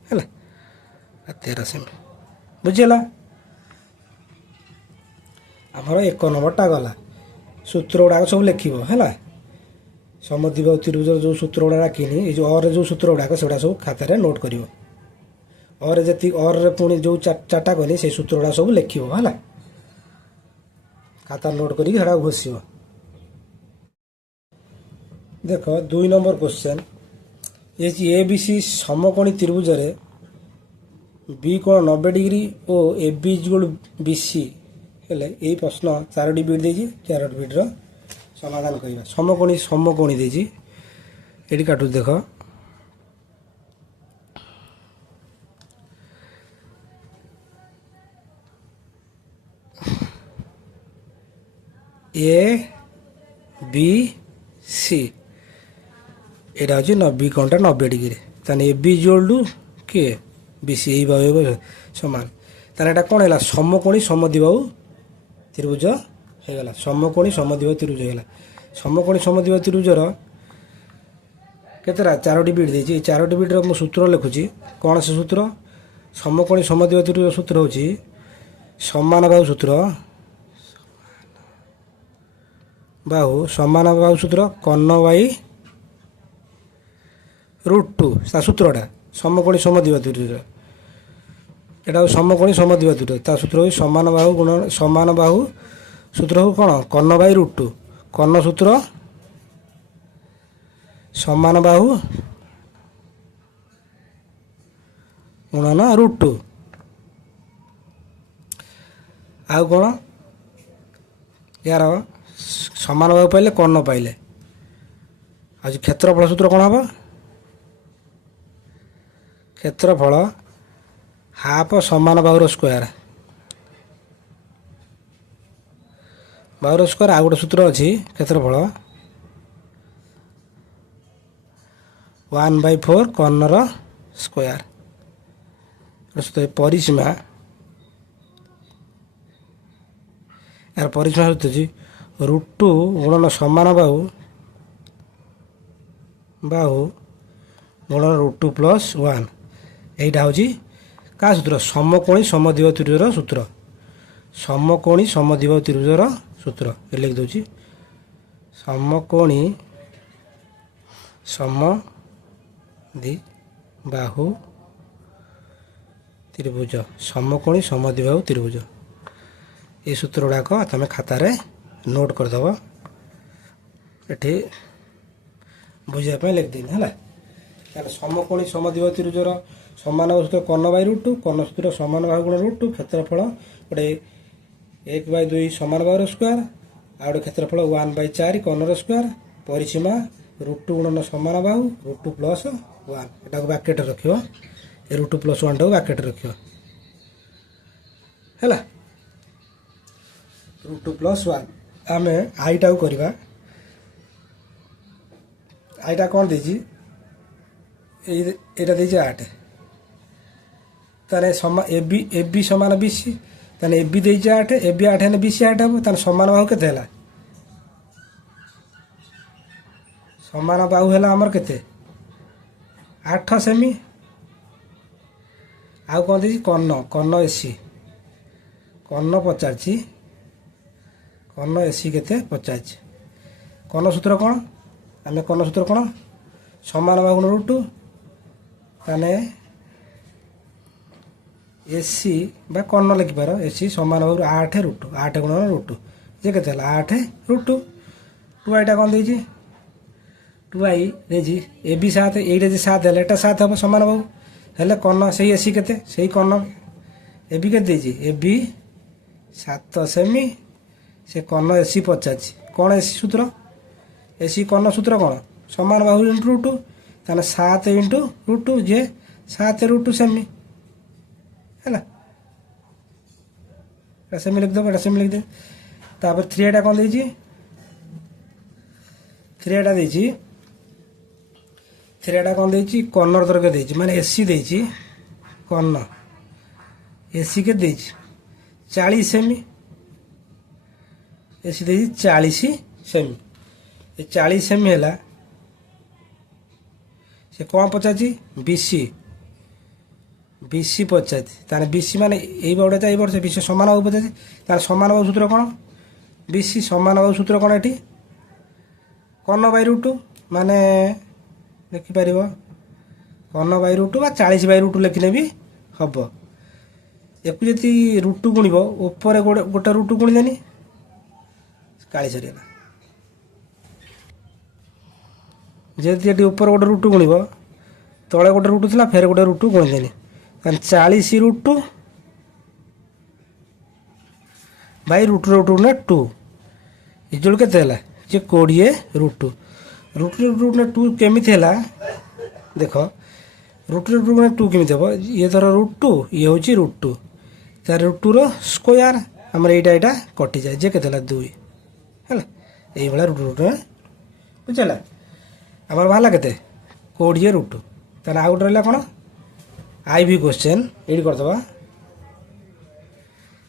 ହେଲା 13 ସେମି ବୁଝିଲା। ଆମର 1 ନମ୍ବରଟା ଗଲା ସୂତ୍ର ଗୁଡ଼ାକ ସବୁ ଲେଖିବ ହେଲା ସମଦ୍ୱିବାହୁ ତ୍ରିଭୁଜର ଯେଉଁ ସୂତ୍ର ଗୁଡ଼ାକ କିଣି ଏଇ ଯେଉଁ ଅରେ ଯେଉଁ ସୂତ୍ର ଗୁଡ଼ାକ ସେଗୁଡ଼ା ସବୁ ଖାତାରେ ନୋଟ୍ କରିବ ଅରେ ଯେତିକି ଅରେ ପୁଣି ଯେଉଁ ଚାରିଟା କଲି ସେଇ ସୂତ୍ର ଗୁଡ଼ାକ ସବୁ ଲେଖିବ ହେଲା ଖାତା ନୋଟ୍ କରିକି ସେଟା ଘୋଷିବ। ଦେଖ 2 ନମ୍ବର କ୍ୱେଶ୍ଚନ୍ ଏ ବି ସି ସମକୋଣୀ ତ୍ରିଭୁଜରେ ବି କୋଣ 90 ଡିଗ୍ରୀ ଓ ଏ ବି ଇକ୍ୱାଲ୍ ବି ସି ହେଲେ ଏଇ ପ୍ରଶ୍ନ 4ଟି ବିଟ୍ ଦେଇଛି 4ଟି ବିଟ୍ର ସମାଧାନ କରିବା ସମକୋଣୀ ଦେଇଛି ଏଠି କାଟୁଛି ଦେଖ ଏ ବି ସି এটা হচ্ছে বি কোণটা 90 ডিগ্রি তাহলে এ বি ইকুয়াল টু কে বি সি এইভাবে সমান তাহলে এটা কোণ হলা সমকোণী সমদ্বিবাহু ত্রিভুজ হয়ে গেল সমকোণী সমদ্বিবাহু ত্রিভুজ হয়ে গেল সমকোণী সমদ্বিবাহু ত্রিভুজর কেতটা 4টি বিট দিয়েছি এই 4টি বিটর মু সূত্র লিখুছি কোণ সে সূত্র সমকোণী সমদ্বিবাহু ত্রিভুজ সূত্র হচ্ছে সমান বাহু সূত্র সমান বাহু সূত্র কর্ণ বাই √2 ତା ସୂତ୍ରଟା ସମକୋଣୀ ସମଦ୍ୱିବାହୁ ତ୍ରିଭୁଜ এটা সমকোণী সমদ্ୱିବାହୁ ତ୍ରିଭୁଜ ତା ସୂତ୍ର ହେଉଛି ସମାନ ବାହୁ ସୂତ୍ର ହଉ କ'ଣ କର୍ଣ୍ଣ ବାଇ √2 କର୍ଣ୍ଣ ସୂତ୍ର ସମାନ ବାହୁ ଗୁଣନ √2 ଆଉ କ'ଣ ୟାର ସମାନ ବାହୁ ପାଇଲେ କର୍ଣ୍ଣ ପାଇଲେ ଆଉ କ୍ଷେତ୍ରଫଳ ସୂତ୍ର କ'ଣ ହେବ କ୍ଷେତ୍ରଫଳ ହାଫ ସମାନ ବାହୁର ସ୍କୋୟାର ଆଉ ଗୋଟେ ସୂତ୍ର ଅଛି କ୍ଷେତ୍ରଫଳ 1/4 କର୍ଣ୍ଣର ସ୍କୋୟାର ପରିସୀମା ଏହାର ପରିସୀମା ହେଉଛି √2 ଗୁଣନ ସମାନ ବାହୁ ଗୁଣନ √2 + 1 এইটা হচ্ছে কার সূত্র সমকোণী সমদ্বিবাহু ত্রিভুজর সূত্র সমকোণী সমদ্বিবাহু ত্রিভুজর সূত্র লিখি দেছি সমকোণী সমদ্বিবাহু ত্রিভুজ সমকোণী সমদ্বিবাহু ত্রিভুজ ये सूत्र गुड़ाक तुम खातार नोट करदेव ये बुझापी लिखदेनी है समकोणी समद्विबाहुत्रिभुजर समान बाहु सूत्र कर्ण बाय √2 कर्ण सूत्र समान बाहु गुण √2 क्षेत्रफल गोटे 1/2 समान बाहुर स्क्वायर आ गोटे क्षेत्रफल 1/4 कर्णर स्क्वायर परिसीमा √2 गुणन समान बाहु √2 + 1 एटा ब्रैकेट रखियो ए √2 + 1 टाको ब्रैकेट रखियो हैला √2 + 1 आमे आईटा को करबा आईटा कौन देजी एटा देजी 8 तारे समा एबी समान बीसी ताने एबी देजी 8 एबी 8 ने बीसी 8 हम ताने समान बाहु केते हला समान बाहु है आमर केते 8 सेमी आउ कौन देजी कर्ण कर्ण एसी कर्ण पचाची कर्ण एसी केते 50 कर्ण सूत्र कौन आम कर्ण सूत्र कौन समान बाहु गुण √2 ताने एसी बा कर्ण लिखिपार एसी समान बाहु 8 √2 8 गुण √2 जे केते हला 8 √2 2 आईटा कौन देजी 2 आई देजी एबी 7 एटा जे 7 हला एटा 7 हम समान बाहु हेले कर्ण सही एसी केते सही कर्ण एबी के देजी एबी 7 सेमी से कर्ण एसी 50 कौन एसी सूत्र एसी कर्ण सूत्र कौन समान बाहु √2 ताने 7 × √2 जे 7 √2 सेमी है सेमी लिख दो सेमी लिख दे तापर 3 एटा कौन देजी 3 एटा देजी 3 एटा कौन देजी कर्णर दर्घ्य देजी माने एसी देजी कर्ण एसी के देजी 40 सेमी एसी देजी 40 सेमी ये 40 सेमी है से कौन पचाची बीसी बीसी 50 ताने बीसी माने यही बाउटा यही बाउटा से बीसी समान बाहु 50 ताने समान बाहु सूत्र कौन बीसी समान बाहु सूत्र कौन एटी कर्ण बाय √2 माने लिखिपार कर्ण बाय √2 बा 40/√2 लिखने भी हम एक जी √2 गुणब ऊपर गोटे √2 गुणिदेनी 40 सरीगला जेती ये ऊपर गोटे √2 गुणब तले गोटे √2 था फेर गोटे √2 गुणिदेनी 40 √2 बाय √2 ने 2 इजोल के जे 20 √2 √2 ने 2 केमी देख √2 ने 2 केमी ये धर √2 ये हूँ √2 तार √2 स्क्वायर आमर यहाँ कटि जाए जे के 2 है ये √2 बुझला आमर बाहर के 20 √2 तार आउ गोटे रहा कौन आईवी क्वेश्चन ये करदे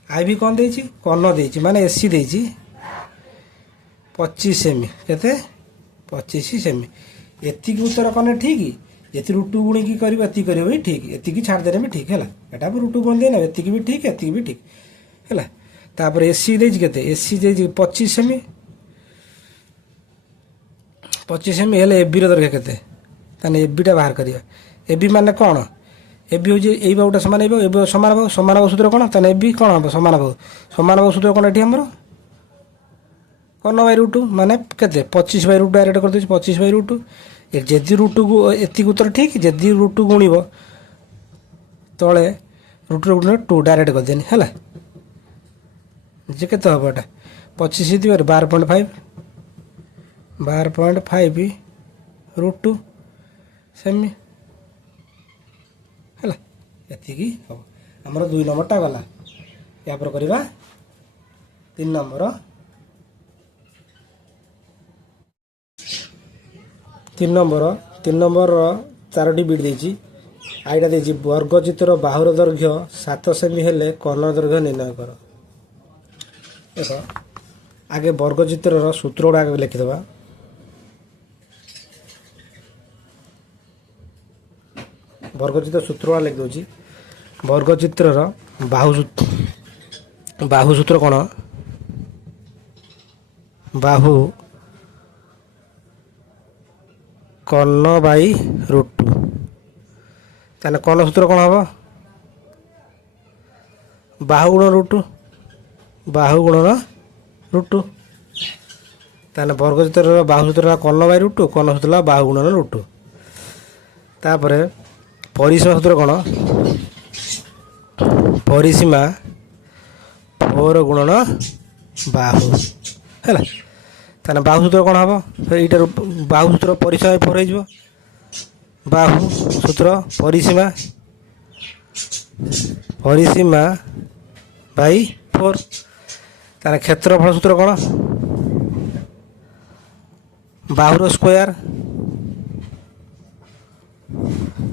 आईवी कौन देची कर्ण देची माने एसी देची 25 सेमी केते 25 सेमी एति उत्तर कने ठीक ये √2 गुणी की कर भी ठीक एति छाड़दे भी ठीक है एटा √2 गुण देना एति भी ठीक एति भी ठीक है तापर एसी देची केते एसी देची 25 सेमी 25 सेमी हेले एबी रो दरकार केते ताने एबीटा बाहर करिया एबी माने कौन एबी हूँ यही बाहुटा सामान एबी समान बाहु सूत्र कौन ताने एबी कौन हम समान बाहु सूत्र कौन ये आमर कर्ण बाय √2 माने केते 25/√2 डायरेक्ट कर 25/√2 जदि √2 एति उत्तर ठीक जदि √2 गुणब तले √2 2 डायरेक्ट कर देनी है जे के हम एटा 25 12.5 12.5 √2 सेमी है ये हम आमर 2 नंबरटा गला या करवा 3 नंबर 3 नंबर 4टी बिट देची आईटा देची वर्गचित्र बाहुर दैर्घ्य 7 सेमी हेले कर्ण दैर्घ्य निर्णय कर देख आगे वर्गचित्र सूत्र गुड़ा लिखिदेवा वर्गचित्र सूत्र गुड़ा लिख दूची वर्गचित्र बाहु सूत्र कौन बाहु कर्ण बाय √2 ताने कर्ण सूत्र कौन हम बाहु गुण √2 ବାହୁ ଗୁଣନ ରୁଟ୍ 2 ତାହେଲେ ବର୍ଗ ଚିତ୍ରର ବାହୁ ସୂତ୍ର ହେଲା କର୍ଣ୍ଣ ବାଇ ରୁଟ୍ 2 କର୍ଣ୍ଣ ସୂତ୍ର ହେଲା ବାହୁ ଗୁଣନ ରୁଟ୍ 2। ତାପରେ ପରିସୀମା ସୂତ୍ର କ'ଣ? ପରିସୀମା 4 ଗୁଣନ ବାହୁ ହେଲା। ତାହେଲେ ବାହୁ ସୂତ୍ର କ'ଣ ହେବ? ଏଇଟାରୁ ବାହୁ ସୂତ୍ର ପରିସୀମା 4 ହେଇଯିବ। ବାହୁ ସୂତ୍ର ପରିସୀମା ବାଇ 4। ତାହେଲେ କ୍ଷେତ୍ରଫଳ ସୂତ୍ର କ'ଣ? ବାହୁର ସ୍କୋୟାର।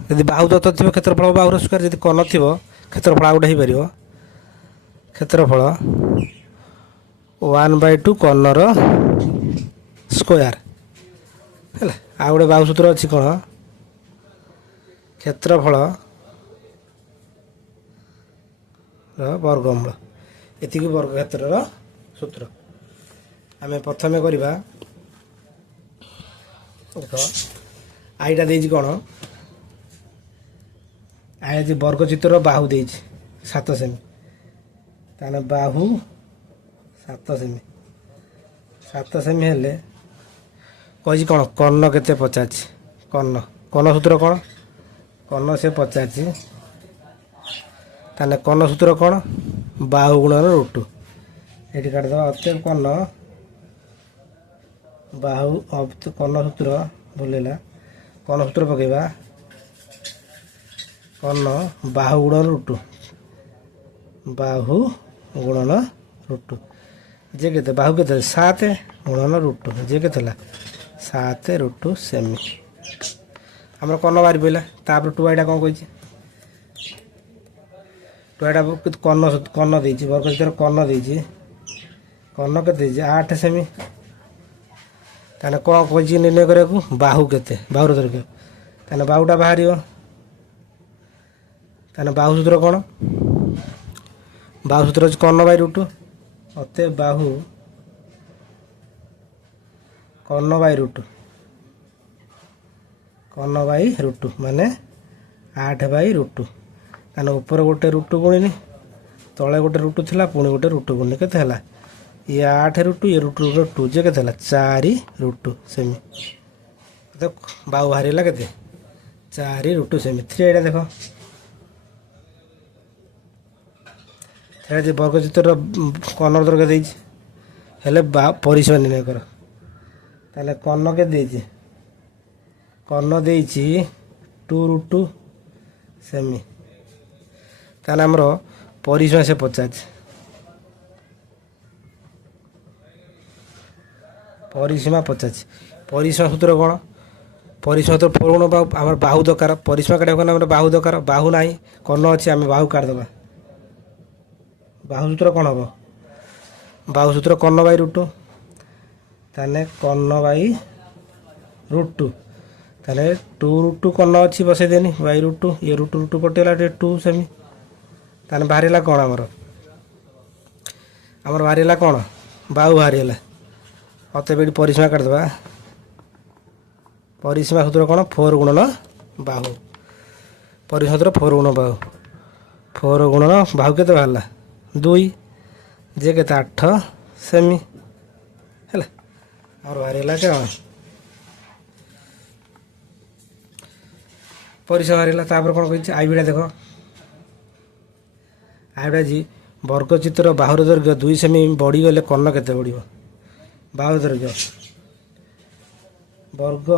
ଯଦି ବାହୁ ଦତ୍ତ ଥିବ କ୍ଷେତ୍ରଫଳ ବାହୁର ସ୍କୋୟାର, ଯଦି କର୍ଣ୍ଣ ଥିବ କ୍ଷେତ୍ରଫଳ ଆଉ ଗୋଟେ ହେଇପାରିବ। କ୍ଷେତ୍ରଫଳ 1/2 କର୍ଣ୍ଣର ସ୍କୋୟାର ହେଲା। ଆଉ ଗୋଟେ ବାହୁ ସୂତ୍ର ଅଛି କ'ଣ? କ୍ଷେତ୍ରଫଳ ବର୍ଗମୂଳ। ଏତିକି ବର୍ଗକ୍ଷେତ୍ରର ସୂତ୍ର। ଆମେ ପ୍ରଥମେ କରିବା, ଦେଖ ଆଇଟା ଦେଇଛି କ'ଣ? ଆଇ ଆଜି ବର୍ଗଚିତ୍ରର ବାହୁ ଦେଇଛି 7 ସେମି। ତାହେଲେ ବାହୁ 7 ସେମି। 7 ସେମି ହେଲେ କହିଛି କ'ଣ? କର୍ଣ୍ଣ କେତେ ପଚାରିଛି? କର୍ଣ୍ଣ ସୂତ୍ର କ'ଣ? କର୍ଣ୍ଣ ସେ ପଚାରିଛି। ତାହେଲେ କର୍ଣ୍ଣ ସୂତ୍ର କ'ଣ? ବାହୁ ଗୁଣନ ରୁଟ୍ 2। ଏଠି କାଟିଦେବା। ଅତଏବ କର୍ଣ୍ଣ ବାହୁ କର୍ଣ୍ଣ ସୂତ୍ର ଭୁଲିଲା। କର୍ଣ୍ଣ ସୂତ୍ର ପକେଇବା। କର୍ଣ୍ଣ ବାହୁ ଗୁଣନ ରୁଟ୍ 2। ବାହୁ ଗୁଣନ ରୁଟ୍ 2 ଯେ କେତେ? ବାହୁ କେତେ? 7 ଗୁଣନ ରୁଟ୍ 2 ଯେ କେତେ ହେଲା? 7 ରୁଟ୍ 2 ସେମି। ଆମର କର୍ଣ୍ଣ ବାହାରି ପଡ଼ିଲା। ତାପରେ 2i ଟା କ'ଣ କହିଛି? 2i ଟା କର୍ଣ୍ଣ ଦେଇଛି। ବର୍ଗଚିତ୍ର କର୍ଣ୍ଣ ଦେଇଛି। କର୍ଣ୍ଣ କେତେ ଦେଇଛି? 8 ସେମି। ତାହେଲେ କ'ଣ କହିଛି ନିର୍ଣ୍ଣୟ କରିବାକୁ? ବାହୁ କେତେ? ବାହୁର ଦୈର୍ଘ୍ୟ। ତାହେଲେ ବାହୁଟା ବାହାରିବ। ତାହେଲେ ବାହୁ ସୂତ୍ର କ'ଣ? ବାହୁ ସୂତ୍ର ହେଉଛି କର୍ଣ୍ଣ ବାଇ ରୁଟ୍ 2। ଅତଏବ ବାହୁ କର୍ଣ୍ଣ ବାଇ ରୁଟ୍ 2 ମାନେ 8/√2। ତାହେଲେ ଉପରେ ଗୋଟେ ରୁଟ୍ ଗୁଣିନି, ତଳେ ଗୋଟେ ରୁଟ୍ ଥିଲା, ପୁଣି ଗୋଟେ ରୁଟ୍ ଗୁଣିନି, କେତେ ହେଲା? ଇଏ 8√2 ଇଏ √2 ଯେ କେତେ ହେଲା? 4√2 ସେମି। ଦେଖ ବାହୁ ବାହାରିଲା କେତେ? 4√2 ସେମି। 3i ଦେଖ। ଯେ ବର୍ଗଚିତ୍ରର କର୍ଣ୍ଣ ଦୈର୍ଘ୍ୟ ଦେଇଛି ହେଲେ ପରିସୀମା ନିର୍ଣ୍ଣୟ କର। ତାହେଲେ କର୍ଣ୍ଣ କେତେ ଦେଇଛି? କର୍ଣ୍ଣ ଦେଇଛି 2√2 ସେମି। ତାହେଲେ ଆମର ପରିସୀମା ସେ ପଚାରିଛି। ପରିସୀମା ପଚାରିଛି। ପରିସୀମା ସୂତ୍ର କ'ଣ? ପରିସୀମା ସୂତ୍ର 4 ଗୁଣ ବାହୁ। ଆମର ବାହୁ ଦରକାର। ପରିସୀମା କାଢ଼ିବାକୁ ଗଲେ ଆମର ବାହୁ ଦରକାର। ବାହୁ ନାହିଁ, କର୍ଣ୍ଣ ଅଛି, ଆମେ ବାହୁ କାଢ଼ିଦେବା। ବାହୁ ସୂତ୍ର କ'ଣ ହେବ? ବାହୁ ସୂତ୍ର କର୍ଣ୍ଣ ବାଇ ରୁଟ୍ 2। ତାହେଲେ କର୍ଣ୍ଣ ବାଇ ରୁଟ୍ 2। ତାହେଲେ 2√2 କର୍ଣ୍ଣ ଅଛି ବସେଇଦେନି ବାଇ ରୁଟ୍ 2। ଇଏ ରୁଟ୍ କଟିଗଲା 2 ସେମି। ତାହେଲେ ବାହାରିଲା କ'ଣ? ଆମର ବାହାରିଲା କ'ଣ? ବାହୁ ବାହାରିଗଲା। ଅତଏବ ଏଠି ପରିସୀମା କାଟିଦେବା। ପରିସୀମା ସୂତ୍ର କ'ଣ? 4 ଗୁଣନ ବାହୁ। ପରିସୀମା ସୂତ୍ର 4 ଗୁଣ ବାହୁ। 4 ଗୁଣନ ବାହୁ କେତେ ବାହାରିଲା? 2 ଯେ କେତେ? 8 ସେମି ହେଲା। ଆମର ବାହାରିଗଲା କ'ଣ? ପରିସୀମା ବାହାରିଲା। ତାପରେ କ'ଣ କହିଛି? ଆଇବିଟା ଦେଖ। ଆଇବିଟା ଅଛି ବର୍ଗଚିତ୍ର ବାହୁର ଦୈର୍ଘ୍ୟ 2 ସେମି ବଢ଼ିଗଲେ କର୍ଣ୍ଣ କେତେ ବଢ଼ିବ? ବାହୁର ଦୈର୍ଘ୍ୟ ବର୍ଗ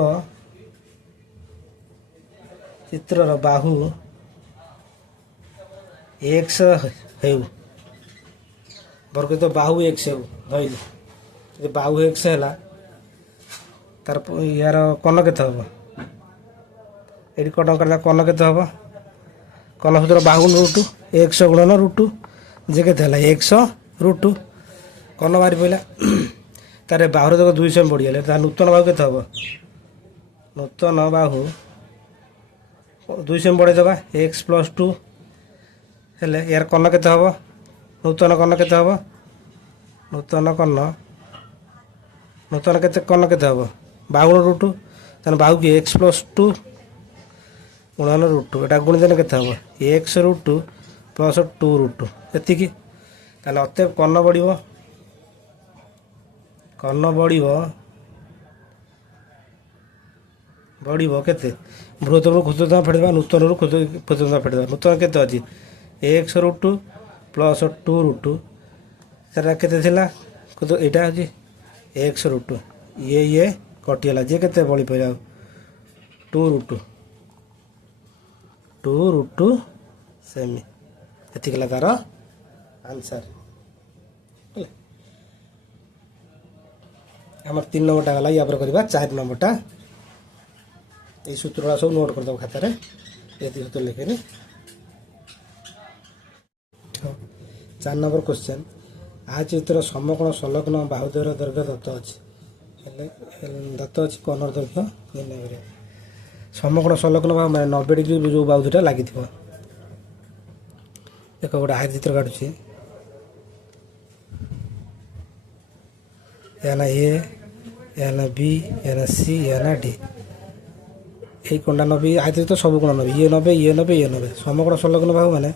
ଚିତ୍ରର ବାହୁ x ହେଉ। ବର୍ଗଚିତ୍ର ବାହୁ x ହେଉ ଧଇଲେ। ଯଦି ବାହୁ x ହେଲା ତାର ୟାର କର୍ଣ୍ଣ କେତେ ହେବ? ଏଠି କ'ଣ ଟଙ୍କା କର୍ଣ୍ଣ କେତେ ହେବ? କର୍ଣ୍ଣ ସୂତ୍ର ବାହୁ ରୁଟ୍ x ଗୁଣନ ରୁଟ୍ ଯେ କେତେ ହେଲା? x √2 କର୍ଣ୍ଣ ବାହାରି ପଡ଼ିଲା। ତାର ବାହୁର ଦୈର୍ଘ୍ୟ 2 ସେମି ବଢ଼ିଗଲେ ତାର ନୂତନ ବାହୁ କେତେ ହେବ? ନୂତନ ବାହୁ 2 ସେମି ବଢ଼େଇଦେବା। x + 2 ହେଲେ ୟାର କର୍ଣ୍ଣ କେତେ ହେବ? ନୂତନ କର୍ଣ୍ଣ କେତେ ହେବ? ନୂତନ କର୍ଣ୍ଣ କେତେ ହେବ? ବାହୁ ରୁଟ୍। ତାହେଲେ ବାହୁ କି x + 2 ଗୁଣନ √2। ଏଟା ଗୁଣି ଦେଲେ କେତେ ହେବ? x √2 + 2√2 ଏତିକି। ତାହେଲେ ଅତଏବ କର୍ଣ୍ଣ ବଢ଼ିବ, କର୍ଣ୍ଣ ବଢ଼ିବ କେତେ? ବୃହତ୍ତମରୁ କ୍ଷୁଦ୍ରତମ ଫେଡ଼ିଦେବା, ନୂତନରୁ କ୍ଷୁଦ୍ରତମ ଫେଡ଼ିଦେବା। ନୂତନ କେତେ ଅଛି? x √2 ପ୍ଲସ୍ 2 √2, ସେଟା କେତେ ଥିଲା? ଏଇଟା ଅଛି x √2, ଇଏ କଟିଗଲା, ଯେ କେତେ ବଳି ପଡ଼ିଲା ଆଉ 2 √2 ସେମି। ଏତିକି ହେଲା ତାର ଆନ୍ସର। ଆମର 3 ନମ୍ବରଟା ଗଲା। ୟା ପରେ କରିବା 4 ନମ୍ବରଟା। এই সূত্রটা সব নোট করে দেবো খাতারে, এটি সূত্র লিখে। 4 নম্বর কোশ্চেন, আ চিত্র সমকোণ সংলগ্ন বাহুদ্বয়ের দৈর্ঘ্য দত্ত ଅଛି, ଦତ୍ତ ଅଛି କର୍ଣ୍ଣର ଦୈର୍ଘ୍ୟ ନିର୍ଣ୍ଣୟ କରିବା। ସମକୋଣ ସଂଲଗ୍ନ ବାହୁ ମାନେ 90 ଡିଗ୍ରୀ ଯେଉଁ ବାହୁ ଦୁଇଟା ଲାଗିଥିବ। ଦେଖ ଗୋଟେ ଆୟତ ଚିତ୍ର କାଟୁଛି, ଏହା ନା ଏ, ଏହା ନା ବି, ଏହା ନା ସି, ଏହା ନା ଡି। এই কোণটা 90, আয়তে তো ସବୁ কোণ 90, ইয়ে 90, ইয়ে 90, ইয়ে 90। সমকোণ সংলগ্ন বাহু মানে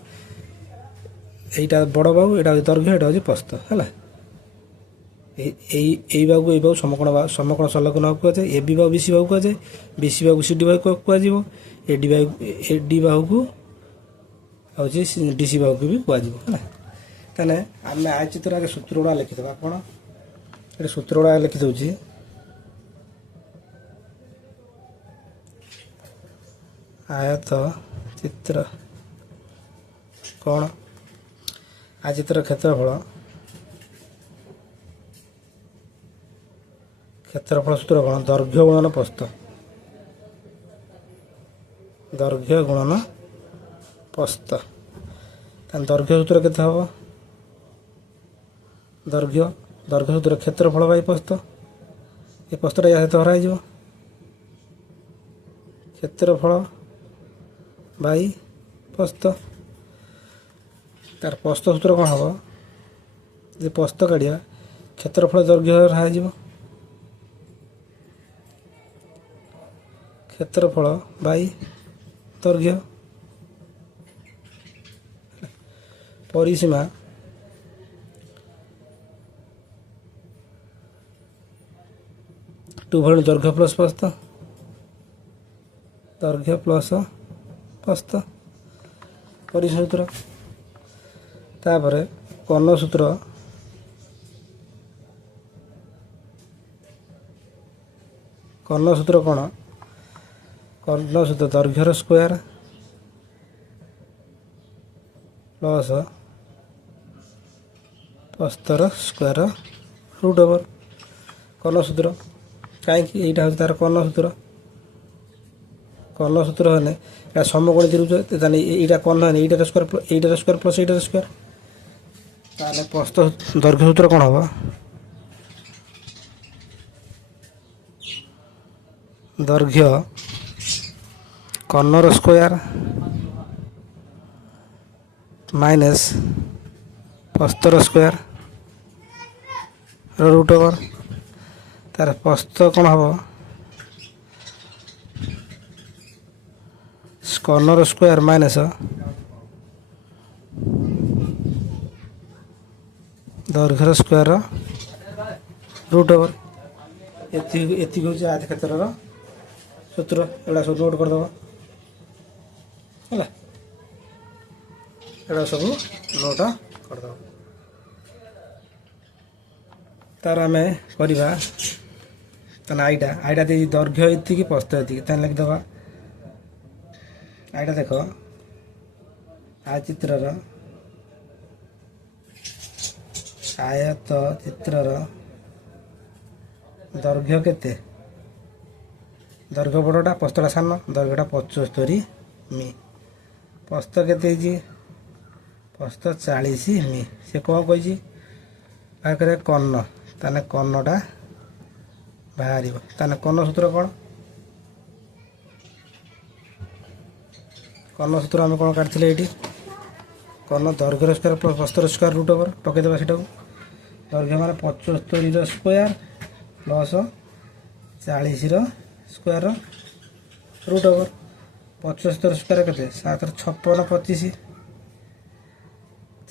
এইটা বড় বাহু, এটা হচ্ছে দৈর্ঘ্য, এটা হচ্ছে প্রস্থ ହେଲା। এই বাহুକୁ এই বাহু সমকোণ ସଂଲଗ୍ନ ବାହୁ କୁହାଯାଏ। ଏ ବି ବାହୁ ବିସି ବାହୁ କୁହାଯାଏ। ବିସି ବାହୁକୁ ସି ଡି ବାହୁ କୁହାଯିବ। ଏ ଡି ବାହୁକୁ ହେଉଛି ଡିସି ବାହୁକୁ ବି କୁହାଯିବ ହେଲା। ତାହେଲେ ଆମେ ଆୟ ଚିତ୍ର ଆଗେ ସୂତ୍ର ଗୁଡ଼ା ଲେଖିଦେବା। କ'ଣ ଏଠି ସୂତ୍ର ଗୁଡ଼ା ଲେଖିଦେଉଛି। ଆୟତ ଚିତ୍ର କ'ଣ? ଆୟ ଚିତ୍ର କ୍ଷେତ୍ରଫଳ ସୂତ୍ର କ'ଣ? ଦୈର୍ଘ୍ୟ ଗୁଣନ ପ୍ରସ୍ଥ, ଦୈର୍ଘ୍ୟ ଗୁଣନ ପ୍ରସ୍ଥ। ତାହେଲେ ଦୈର୍ଘ୍ୟ ସୂତ୍ର କେତେ ହେବ? ଦୈର୍ଘ୍ୟ ସୂତ୍ର କ୍ଷେତ୍ରଫଳ ବାଇ ପ୍ରସ୍ଥ। ଏ ପ୍ରସ୍ଥଟା ୟା ସହିତ ହରା ହେଇଯିବ, କ୍ଷେତ୍ରଫଳ ବାଇ ପ୍ରସ୍ଥ। ତାର ପ୍ରସ୍ଥ ସୂତ୍ର କ'ଣ ହେବ? ଯଦି ପ୍ରସ୍ଥ କାଢ଼ିବା, କ୍ଷେତ୍ରଫଳ ଦୈର୍ଘ୍ୟ ହରାଯିବ, କ୍ଷେତ୍ରଫଳ ବାଇ ଦୈର୍ଘ୍ୟ। ପରିସୀମା ଟୁ ଭଳି ଦୈର୍ଘ୍ୟ ପ୍ଲସ୍ ପ୍ରସ୍ଥ, ଦୈର୍ଘ୍ୟ ପ୍ଲସ୍ ପ୍ରସ୍ଥ ପରିସୀମା ସୂତ୍ର। ତାପରେ କର୍ଣ୍ଣ ସୂତ୍ର, କର୍ଣ୍ଣ ସୂତ୍ର କ'ଣ? କର୍ଣ୍ଣ ସୂତ୍ର ଦୈର୍ଘ୍ୟର ସ୍କୋୟାର ପ୍ଲସ୍ ପ୍ରସ୍ଥର ସ୍କୋୟାର ରୁଟ୍ ଓଭର୍। କର୍ଣ୍ଣ ସୂତ୍ର କାହିଁକି? ଏଇଟା ହେଉଛି ତାର କର୍ଣ୍ଣ ସୂତ୍ର। କର୍ଣ୍ଣ ସୂତ୍ର ହେଲେ এটা সমকোণী ত্রিভুজ, তাহলে এইটা কর্ণ হেলে এইটার স্কোয়ার প্লস এইটার স্কোয়ার। তাহলে প্রস্থ দৈর্ঘ্য সূত্র কোণ হব? দৈর্ঘ্য কর্ণর স্কোয়ার মাইনাস প্রস্থর স্কোয়ার রুট ওভার। তার প্রস্থ কোণ হব? কর্ণর স্কোয়ার মাইনাস দৈর্ঘ্যর স্কোয়ার রুট ওভার। এতিকি হচ্ছে আয়ত ক্ষেত্রর সূত্র। এগুলা সব নোট করদেব ହେଲା, ଏଗୁଡ଼ା ସବୁ ନୋଟ କରିଦେବ। ତାର ଆମେ କରିବା ତାହେଲେ ଆଇଟା ଦେଇଛି ଦୈର୍ଘ୍ୟ ଏତିକି ପ୍ରସ୍ଥ ଏତିକି, ତାହେଲେ ଲେଖିଦେବା। ଆଇଟା ଦେଖ, ଆୟତ ଚିତ୍ରର ଦୈର୍ଘ୍ୟ କେତେ? ଦୈର୍ଘ୍ୟ ବଡ଼ଟା, ପ୍ରସ୍ଥଟା ସାନ। ଦୈର୍ଘ୍ୟଟା 75 ମି। ପ୍ରସ୍ଥ କେତେ ହେଇଛି? ପ୍ରସ୍ଥ 40 ମି। ସେ କ'ଣ କହିଛି? ପାଖରେ କର୍ଣ୍ଣ, ତାହେଲେ କର୍ଣ୍ଣଟା ବାହାରିବ। ତାହେଲେ କର୍ଣ୍ଣ ସୂତ୍ର କ'ଣ? କର୍ଣ୍ଣ ସୂତ୍ର ଆମେ କ'ଣ କାଢ଼ିଥିଲେ ଏଇଠି? କର୍ଣ୍ଣ ଦୈର୍ଘ୍ୟର ସ୍କୋୟାର ପ୍ଲସ୍ ପ୍ରସ୍ଥର ସ୍କୋୟାର ରୁଟ୍ ଓଭର୍। ପକାଇଦେବା ସେଟାକୁ। ଦୈର୍ଘ୍ୟ ମାନେ 75ର ସ୍କୋୟାର ପ୍ଲସ୍ 40ର ସ୍କୋୟାର ରୁଟ୍ ଓଭର୍। 75ର ସ୍କୋୟାର କେତେ? 7 × 56 25।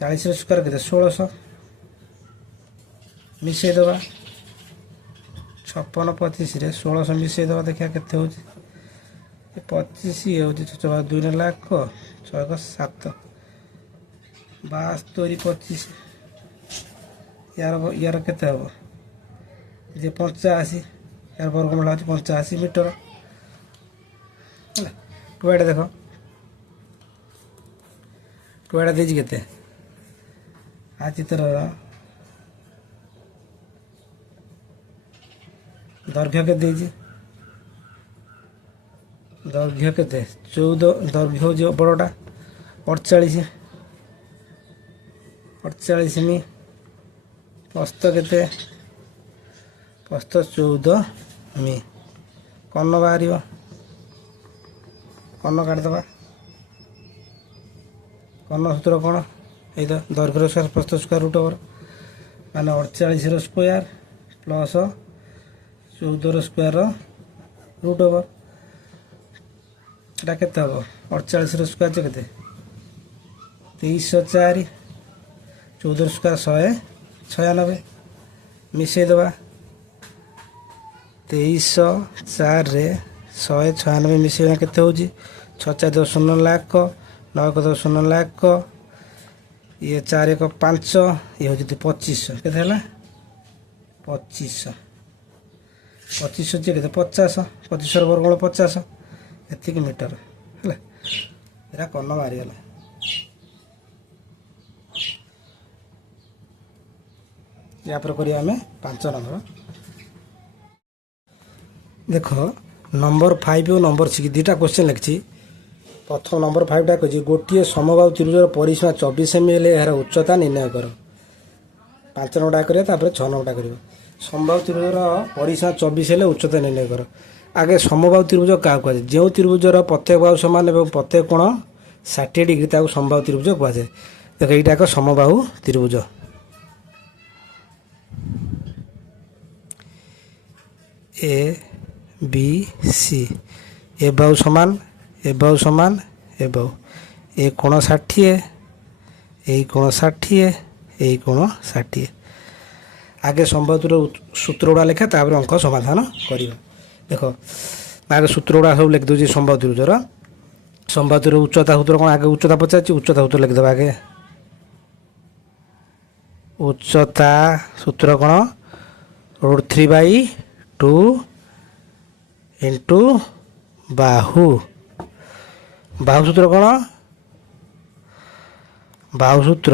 40 स्क्वायर केते 1600 मिसई दबा 56 25 रे 1600 मिसई दबा देखिया केते हो 25 ये हो 2 लाख 6 7 72 25 यार केते हो जे 85 यार वर्गमूल हो 85 मीटर टुआटा देख टुआटा देजी केते आ चित्र दैर्घ्य के देजी दैर्घ्य केते 14 दैर्घ्य हो बड़टा 48 मी प्रस्थ केते प्रस्थ 14 मी कर्ण बाहर कर्ण काटिदबा कर्ण सूत्र कौन ये दैर्घ्य स्क्वायर प्रस्थ स्क्वायर रूट ओवर माने 48 square plus 14 square root over एटा केते हम 48 स्क्वायर जे केते 2304 14 स्क्वायर 196 मिसई दबा 2304 रे 196 मिसई केते होजी 6.0 लाख 9.0 लाख ये 4 1 5 ये हो 2500 केते हला 2500 जे केते 50 25 वर्गमूल 50 एतिक मीटर है एरा कर्ण मारिगला या पर करिया हमें 5 नंबर देखो नंबर 5 और नंबर 6 दुटा क्वेश्चन लिखी प्रथम नंबर 5 टा कही गोटे समबाहु त्रिभुजर परिसीमा 24 सेमी हेले यार उच्चता निर्णय कर 5 नंबर करिया 6 नंबर कर समबाहु त्रिभुजर परिसीमा 24 हेले उच्चता निर्णय कर आगे समबाहु त्रिभुज क्या कहुए जो त्रिभुजर प्रत्येक बाहु सामान और प्रत्येक कोण 60 डिग्री ताको समबाहु त्रिभुज कहुए देख यहाँ एक समबाहु त्रिभुज ए बी सी ए बाहु सामान ए बाहु सामान ए बाहु ए कोण 60 ए कोण 60 ए कोण 60 आगे समबाहु सूत्र गुड़ा लिखा तापर अंक समाधान करवा देख आगे सूत्र गुड़ा सब लिखि दूसरी समबाहु त्रिभुजर समबाहु त्रिभुज उच्चता सूत्र कौन आगे उच्चता पचार उच्चता सूत्र लिखिदेव आगे उच्चता सूत्र कौन √3/2 इंटू बाहु बाहु सूत्र कौन बाहु सूत्र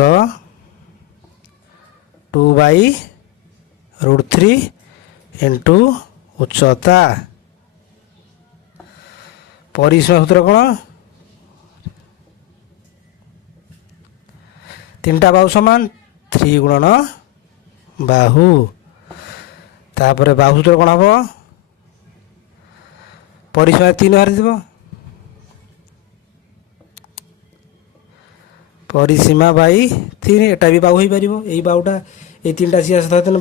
2/√3 इंटू उच्चता परिसीमा सूत्र कौन 3टा बाहु समान 3 गुणन बाहु तापर बाहु सूत्र कौन हम परिसीमा 3 बाहर परिसीमा बाई 3 एटा भी बाहु हो पार यही बाहुटा ये 3टा सी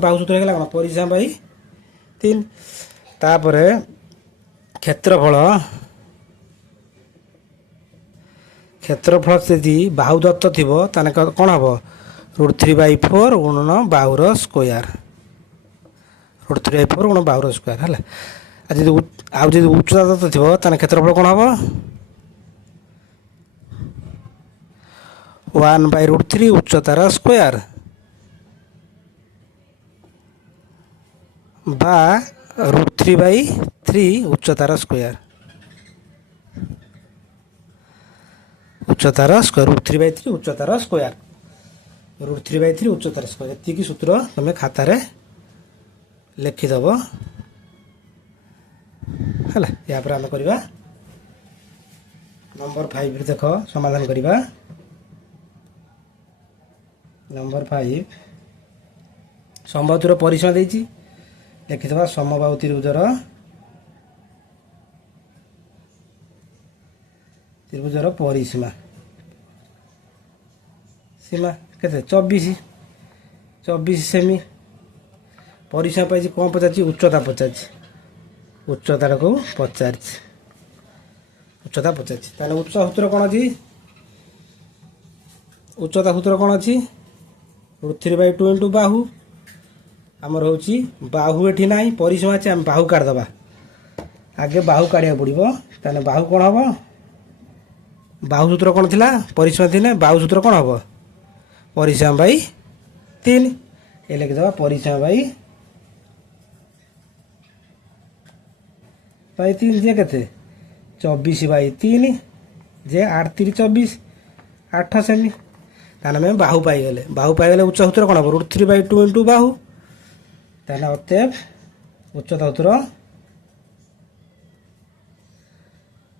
बाहु सूत्र है कौन परिसीमा बाई 3 तापर क्षेत्रफल क्षेत्रफल यदि बाहु दत्त थी कौन हम √3/4 गुणन बाहुर स्क्वायर √3/4 गुण बाहुर स्क्वायर है आज उच्चता दत्त थी क्षेत्रफल कौन हम 1/√3 उच्चतार स्क्वायर बा √3/3 उच्चतार स्क्वायर उच्चतार स्क्वायर √3/3 उच्चतार स्क्वायर √3/3 उच्चतार स्क्वायर ये सूत्र तुम खातार लिखिदेव है या आम करवा नंबर 5 देख समाधान करवा नंबर 5 समबाहु त्रिभुज परिसीमा देती लिखिदेवा समबाहु त्रिभुजर परिसीमा सीमा केते 24 सेमी परिसीमा पाई कौन पचार उच्चता पचार उच्चता को पचार उच्चता पचार उच्च सूत्र कौन अच्छी उच्चता सूत्र कौन अच्छी √3/2 इंटू बाहु आमर हूँ बाहु एठी ना परिसीमा अच्छे आम बाहु काटिदेबा आगे बाहु काढ़ा पड़ो ताने बाहु कौन हम बाहु सूत्र कौन थिला परिसीमा थी बाहु सूत्र कौन हम परिसीमा बाई 3 ये लिखिदेवा परिसीमा बाई 3 जे के 24/3 जे 8×3 = 24 8 सेमी ताने आम बाहु पाईगले उच्च सूत्र कौन हम √3/2 इंटू बाहु ताने अतएव उच्चता सूत्र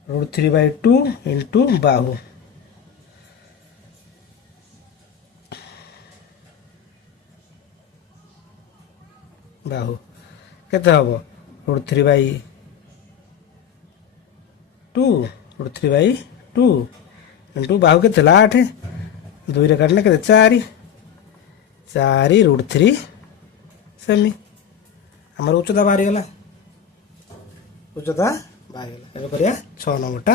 √3/2 इंटू बाहु केते हम √3/2 इंटू बाहु के 8 2 रे काटने के 4 √3 सेमी आमर उच्चता बाहरी गला उच्चता बाहरीगला एबे करिया 6 नंबरटा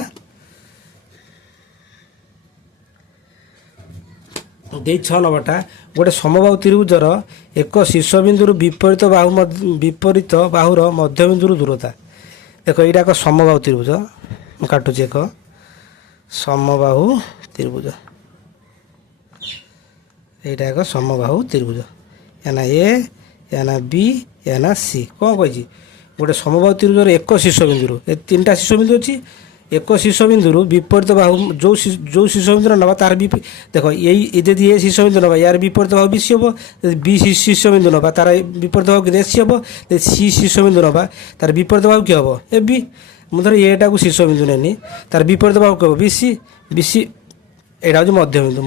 दे 6 नंबरटा गोटे समबाहु त्रिभुजर एक शीर्षबिंदु विपरीत बाहुर मध्यबिंदु दूरता देख यहाँ एक समबाहु त्रिभुज काटुची एक समबाहु त्रिभुज यहाँ एक समबाहु त्रिभुज याना ए याना बी याना सी कौन कही गोटे समबाहु त्रिभुजर एक शीर्षबिंदु ए 3टा शीर्षबिंदु अच्छी एक शीर्षबिंदु विपरीत बाहु जो शीर्षबिंदु ना तार देख यदि ए शीर्षबिंदु ना यार विपरीत बाहु बीसी हम बी शीर्षबिंदु ना तार विपरीत बाहु कि एसी हम सी शीर्षबिंदु ना तार विपरीत बाहु कि हम ए बी मुझे एटा को शीर्षबिंदु नेनी तार विपरीत बाहु कह बीसी बीसी यहाँ हूँ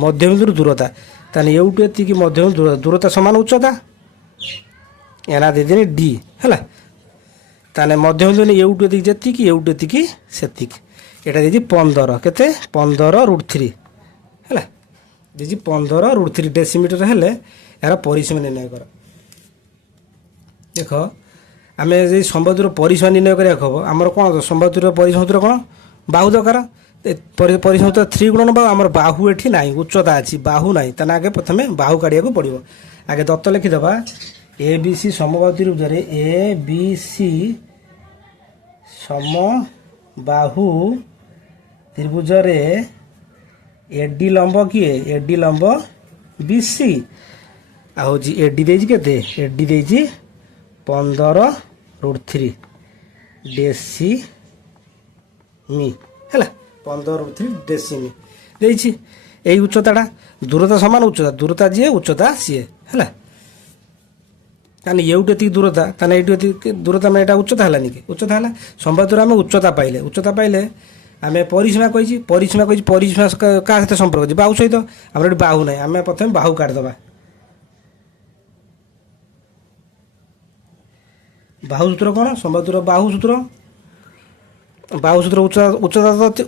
मध्यबिंदु दूरता ताने एवटू एति मध्यबिंदु दूरता समान उच्चता एना देदेनि डी है ताने मध्यबिंदु एवटू एति एवटू एति सेतिक एटा दीजिए 15 केते 15√3 है दीजिए 15√3 डेसीमीटर हेले यार परिसीमा निर्णय कर देख आम ये संबंधर परिसीमा निर्णय करा हम आमर कौन संबंधर परिसीमा सूत्र कौन बाहु दरकार परिसीमा सूत्र 3 गुणन बाहु आमर बाहु एठी ना उच्चता अच्छी बाहु ना ताने आगे प्रथम बाहु काढ़ा पड़ो आगे दत्त लिखिदेवा ए बी सी समबाहु त्रिभुजर ए बी सी समबाहु त्रिभुजर एडी लंब किए एडी लंब बीसी आहू एडी देजी केते एडी देजी 15√3 डेसीमी है 15√3 डेसीमी देछि एई उच्चताटा दूरता समान उच्चता दूरता जी उच्चता सी है ताने एवटी दूरता ताने ये दूरता में यहाँ उच्चता है कि उच्चता है संबंधर आम उच्चता पाइले आम परिसीमा कही परिसीमा क्या सहित संपर्क अच्छी बाहु सहित आम बाहु ना आम प्रथम बाहु काटिदेबा बाहु सूत्र कौन संबंधर बाहु सूत्र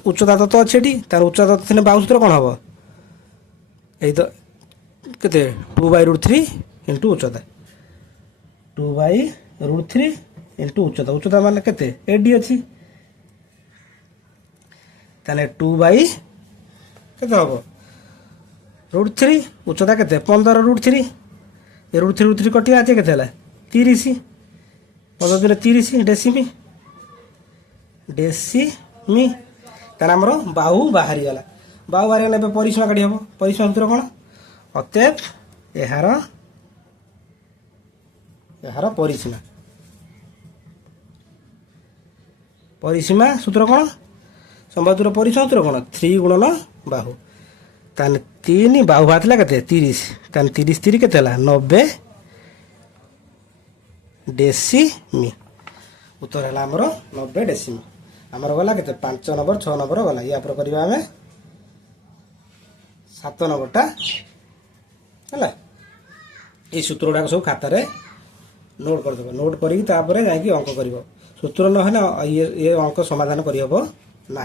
उच्चता तो अच्छे तार उच्चता थे बाहु सूत्र कौन हम यही तो के 2/√3 इंटू उच्चता 2/√3 इंटू उच्चता उच्चता मान के एडी अच्छी ताने 2/के हम √3 उच्चता के 15√3 ये √3 कटिया आज के 30 15 30 डेसीमी ताने आमर बाहु बाहरी गला बाहु बाहरी गला परिसीमा काढ़ी हम परिसीमा सूत्र कौन अतएव यार परिसीमा सूत्र कौन संबंधर परिसीमा सूत्र कौन 3 गुणन बाहु ताने 3 बाहु बाहर के 30 ताने 30 3 के 90 डेसीमी उत्तर है आमर 90 डेसीमी आमर गला के 5 नंबर 6 नंबर गला या पर करवा आम 7 नंबरटा है ये सूत्र गुड़ाक सब खातार नोट करदेव नोट करी जाकि अंक कर सूत्र ना ये अंक समाधान करहब ना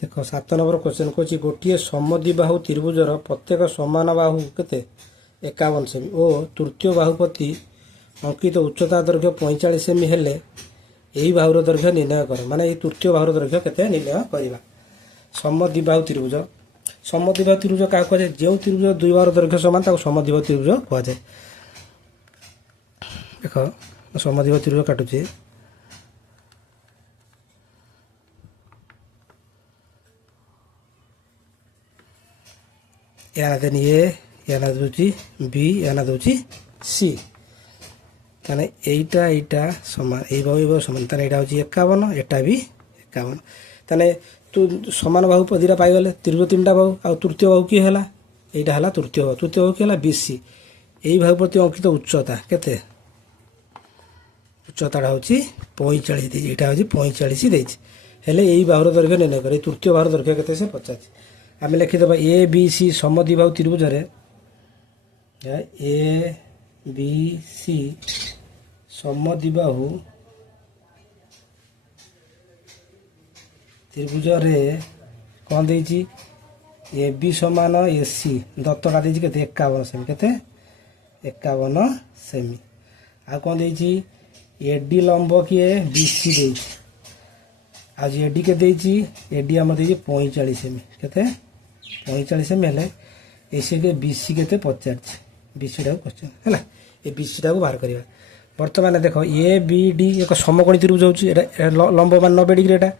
देख 7 नंबर क्वेश्चन कौन गोटे समद्विबाहु त्रिभुजर प्रत्येक समान बाहु के 51 सेमी और तृतीय बाहुपति अंकित उच्चता दैर्घ्य 45 सेमी हेले এই বাহুর দৈর্ঘ্য নির্ণয় কর মানে এই তৃতীয় বাহুর দৈর্ঘ্য কেতে নির্ণয় করা সমদ্বিবাহু ত্রিভুজ সমদ্বিবাহু ত্রিভুজ কাହା କୁହାଯାଏ ଯେଉଁ ତ୍ରିଭୁଜ ଦୁଇ ବାହୁର ଦୈର୍ଘ୍ୟ ସମାନ ତାକୁ ସମଦ୍ବିବାହୁ ତ୍ରିଭୁଜ କୁହାଯାଏ ଦେଖ ସମଦ୍ବିବାହୁ ତ୍ରିଭୁଜ କାଟୁଛି या ना देनी ए या ना दूची बी या ना दूची सी ताने एटा एटा समान ए बाहु समान ताने एटा होची 51 एटा भी 51 ताने तू समान बाहु पदिरा पाई गले त्रिभुज तीनटा बाहु आ तृतीय बाहु की हला एटा हला तृतीय बाहु की हला बीसी एई बाहु प्रति अंकित उच्चता केते उच्चताटा होची 45 देछि एटा होची 45 देछि हेले एई बाहुर दैर्घ्य निर्णय करे तृतीय बाहुर दैर्घ्य केते से 50 आम लिखिदेवा ए बी सी समद्विबाहु त्रिभुज ए बी सी समद्विबाहु त्रिभुज कौन देछि ए बी समान ए सी दत्तटा देछि केते 51 सेमी केते 51 सेमी आ कौन देछि ए डी लंब किए बी सी देछि आज ए डी के देछि ए डी हम देछि 45 सेमी केते 45 सेमी हेले एसी के बीसी केते 50 बीसी टाको क्वेश्चन हैला ए बीसी टाको बाहर करिवा वर्तमान देखो ए बी डी एक समकोणी त्रिभुज होची एटा लंब मान 90 डिग्री एटा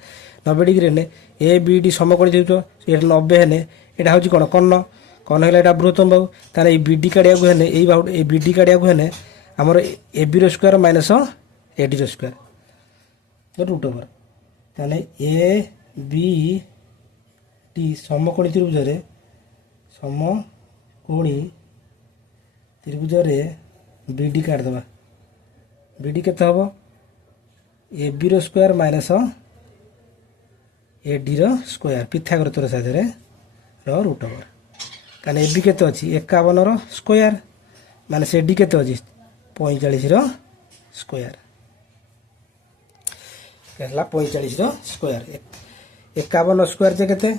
90 डिग्री ने ए बी डी समकोणी त्रिभुज एटा 90 हेने एटा होची कोन कर्ण कर्ण हेला एटा बृहत्तम बाहु ताने ए बी डी काडिया को हेने ए बाहु ए बी डी काडिया को हेने हमर ए बी रो स्क्वायर माइनस ए डी रो स्क्वायर रूट ओवर ताने ए बी टी समकोणी त्रिभुज समकोणी त्रिभुज बीडी काट दबा बीडी केते हबो ए बी रो स्क्वायर माइनस ए डी रो स्क्वायर पिथागोरस सूत्र साहाय्य रो रूट ओवर काने ए बी केते अछि 51 रो स्क्वायर माने से डी केते अछि 45 रो स्क्वायर कहला 45 रो स्क्वायर 51 स्क्वायर जे केते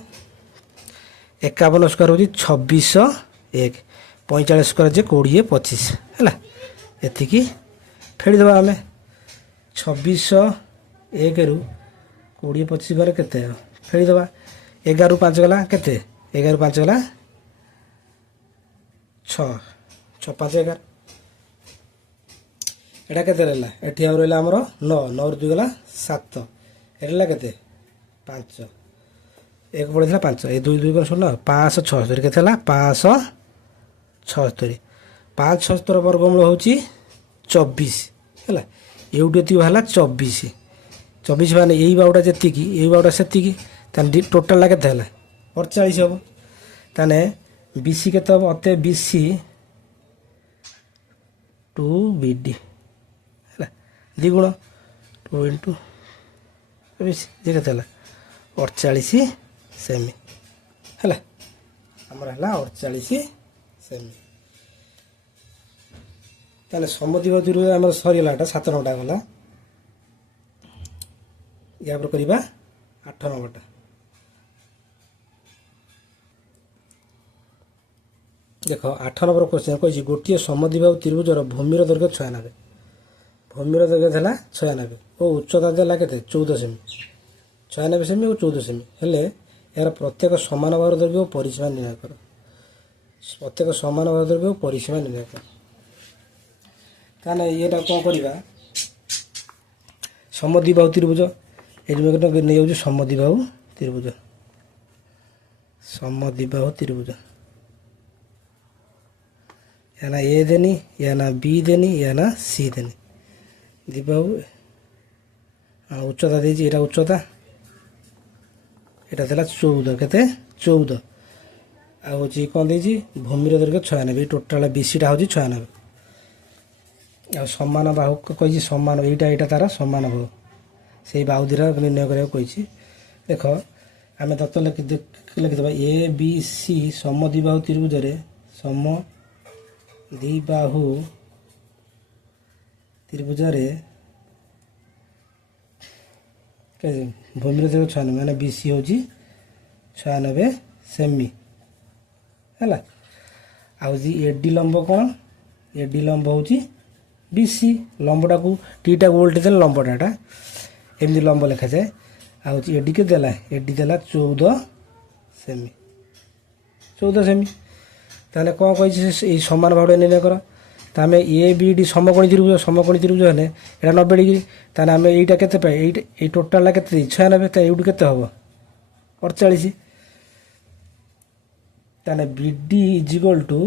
51 स्क्वायर होची 2601 45 स्क्वायर जे 2025 हैला एतिकी फेडी दबा हमें 2601 रु 2025 बारे केते फेडी दबा 11 रु 5 गला केते 11 रु 5 गला 6 6 5 11 एटा केते रहला एठी आ रहला हमरो 9 9 रु 2 गला 7 एला केते 5 एक पड़े 5 ए 2 2 कर सुन 576 केते हला 576 576 वर्गमूल होची 24 हैला एउडी ती हला 24 24 माने एई बाउडा जति की एई बाउडा सेति की तान टोटल ला केते हला 48 हो ताने बीसी केते हो अते बीसी 2 बीडी हैला द्विगुण 2 * 20 जे केते हला 48 सेमी हैला हमर हला 48 सेमी ताले समद्विबाहु त्रिभुज हमर सरीलाटा 7 नंबरटा गला या पर करिबा 8 नंबरटा देखो 8 नंबर क्वेश्चन कहछि गोटिए समद्विबाहु त्रिभुजर भूमिर दैर्घ्य 96 भूमिर दैर्घ्य थला 96 ओ उच्चता देला केते 14 सेमी 96 सेमी और 14 सेमी हेले यार प्रत्येक समान बाहुर दैर्घ्य परिसीमा निर्णय कर प्रत्येक समान बाहुर दैर्घ्य परिसीमा निर्णय कर ताने एटा कोन करिबा समद्विबाहु त्रिभुज एलिमेट नै जाउ समद्विबाहु त्रिभुज या ना ए देनी या ना बी देनी या ना सी देनी द्विबाहु उच्चता देछि एटा उच्चता एटा देला 14 केते 14 आ होची कोन देछि भूमिर दैर्घ्य 96 टोटल बीसी टा होची 96 आ समान बाहु कहिछि समान एटा एटा तारा समान बाहु सेही बाहु दिरा निर्णय करिया कहिछि देखो आमे दत्त लिखि देबा ए बी सी समद्विबाहु त्रिभुज रे समद्विबाहु त्रिभुज रे भूमिर दैर्घ्य 96 माने बीसी होची 96 सेमी हैला आ जी एडी लंब कोन एडी लंब होची बीसी लंबटा को टीटा को उल्टे देल लंबटाटा एमती लंब लिखा जाए आउची एडी के देला एडी देला 14 सेमी 14 सेमी ताने कौन कही समान भाव निर्णय कर तो आम ए बी डी समकोणी त्रिभुज हेले यहाँ 90 डिग्री ताने आम यहीटा के ये टोटाल के 96 तो यूट के हम 48 ताने B D is equal to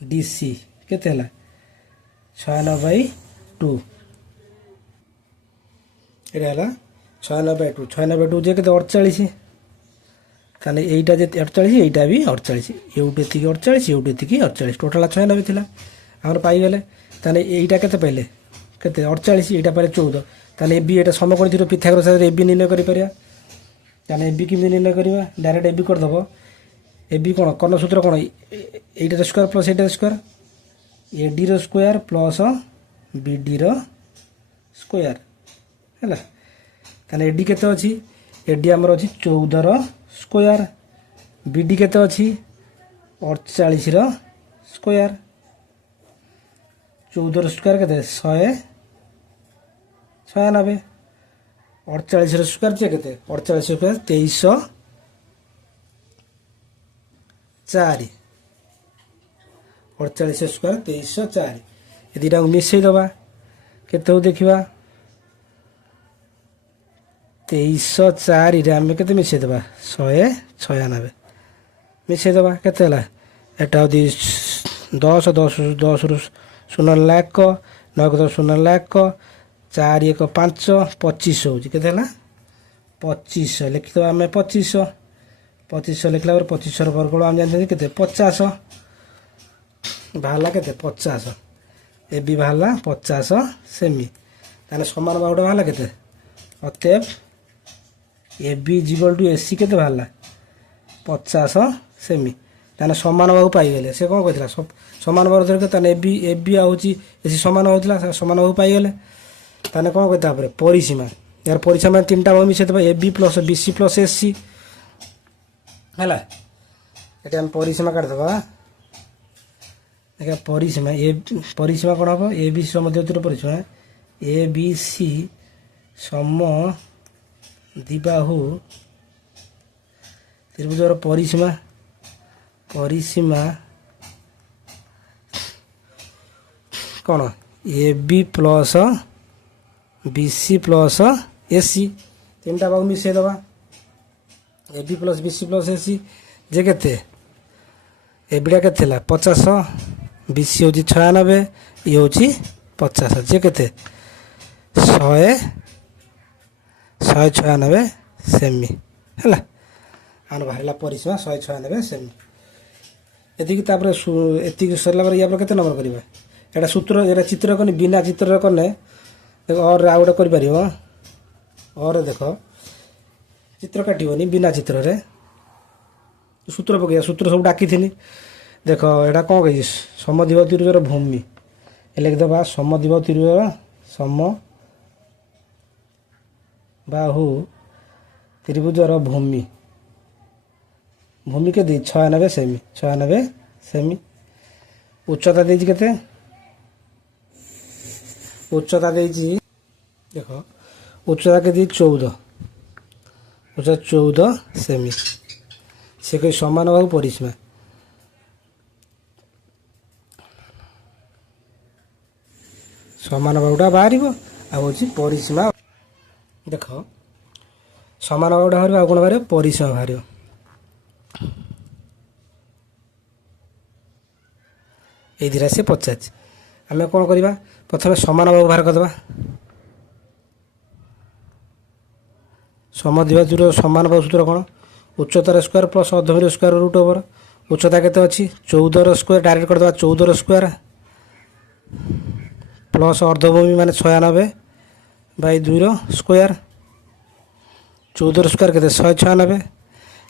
D C के 96/2 ये 96/2 96/2 जे के 48 ताने यहीटा जे 48 यहीटा भी 48 यूटे 48 यूटे 48 टोटाल 96 थिला आमर पाइगले ताने यहीटा केते पाइले केते 48 यहीटा पाइले 14 ताने ए बी एटा समकोणी त्रिभुज पिथागोरस साथ ए बी निर्णय करि परिया ताने ए बी किमि निर्णय करिवा डायरेक्ट ए बी कर दबो ए बी कोन कर्ण सूत्र कोन एटा स्क्वायर प्लस एटा स्क्वायर ए डी रो स्क्वायर प्लस बी डी रो स्क्वायर हैला ताने ए डी केते अछि ए डी हमर अछि 14 रो स्क्वायर बी डी केते अछि 48 रो स्क्वायर 14 रो स्क्वायर केते 196 48 रो स्क्वायर जे केते 48 स्क्वायर 2304 48 स्क्वायर 2304 ये दुटा मिसई दबा केते हो देखिबा 2304 आम के मिसई देवा 196 मिसई देवा केते हला एटा होदी 10 10 10 रु 0 लाख 9 10 0 लाख 4 1 5 25 हो केते हला 25 लिखि दबा आम 25 लिखला पर 25 रो वर्गमूल आम जानते केते 50 बाहला केते 50 ए बी बाहला 50 सेमी ताने समान बाहुटा बाहला केते अतएव A B equal to AC केते बाहला 50 सेमी ताने समान बाहु पाइगले से कोन कहथिला समान बाहु धर के ताने ए बी आउची एसी समान होतला समान बाहु पाइगले ताने कोन कहता पर परिसीमा यार परिसीमा तीनटा बाहु मिसे तबा A B plus B C plus AC हला एटा हम परिसीमा काट दबा देखा परिसीमा ए परिसीमा कौन हम ए बी सी समद्विबाहु परिसीमा ए बी सी समद्विबाहु त्रिभुजर परिसीमा परिसीमा कौन A B plus B C plus A C तीन टा बाहु मिसई दबा A B plus B C plus A C जे केते ए बीटा केते 50 बी सी होची 96 ये होची 50 जे केते 196 सेमी हैला आन बाहरला परिसीमा 196 सेमी एतिकी तापर एतिकी सरला पर या पर केते नंबर करबा एटा सूत्र एटा चित्र कोनी बिना चित्र कोने देखो और आउट कर परिबो और देखो चित्र काटिबोनी बिना चित्र रे सूत्र पकया सूत्र सब डाकी थिनी देखो एटा कौन कही समद्विबाहु त्रिभुजर भूमि लिख दबा समद्विबाहु त्रिभुजर समबाहु त्रिभुजर भूमि भूमि के दी 96 सेमी उच्चता देजी केते उच्चता देजी देखो उच्चता के दी 14 उच्चता 14 सेमी से कोई समान बाहु परिसीमा समान बाहुटा बाहर परिसीमा देख समान बाहुटा बाहर आ कौन बाहर परिसीमा बाहर ये धीरे से पचार आम कौन करवा प्रथम समान बाहु बाहर करदे समद्विबाहु समान बाहु सूत्र कौन उच्चतार स्क्वायर प्लस अधमीर स्क्वायर रूट ओवर उच्चता केते अच्छी 14 स्क्वायर डायरेक्ट करदे 14 स्क्वायर प्लस अर्धभूमि मान 96/2 स्क्वायर 14 स्क्वायर के 196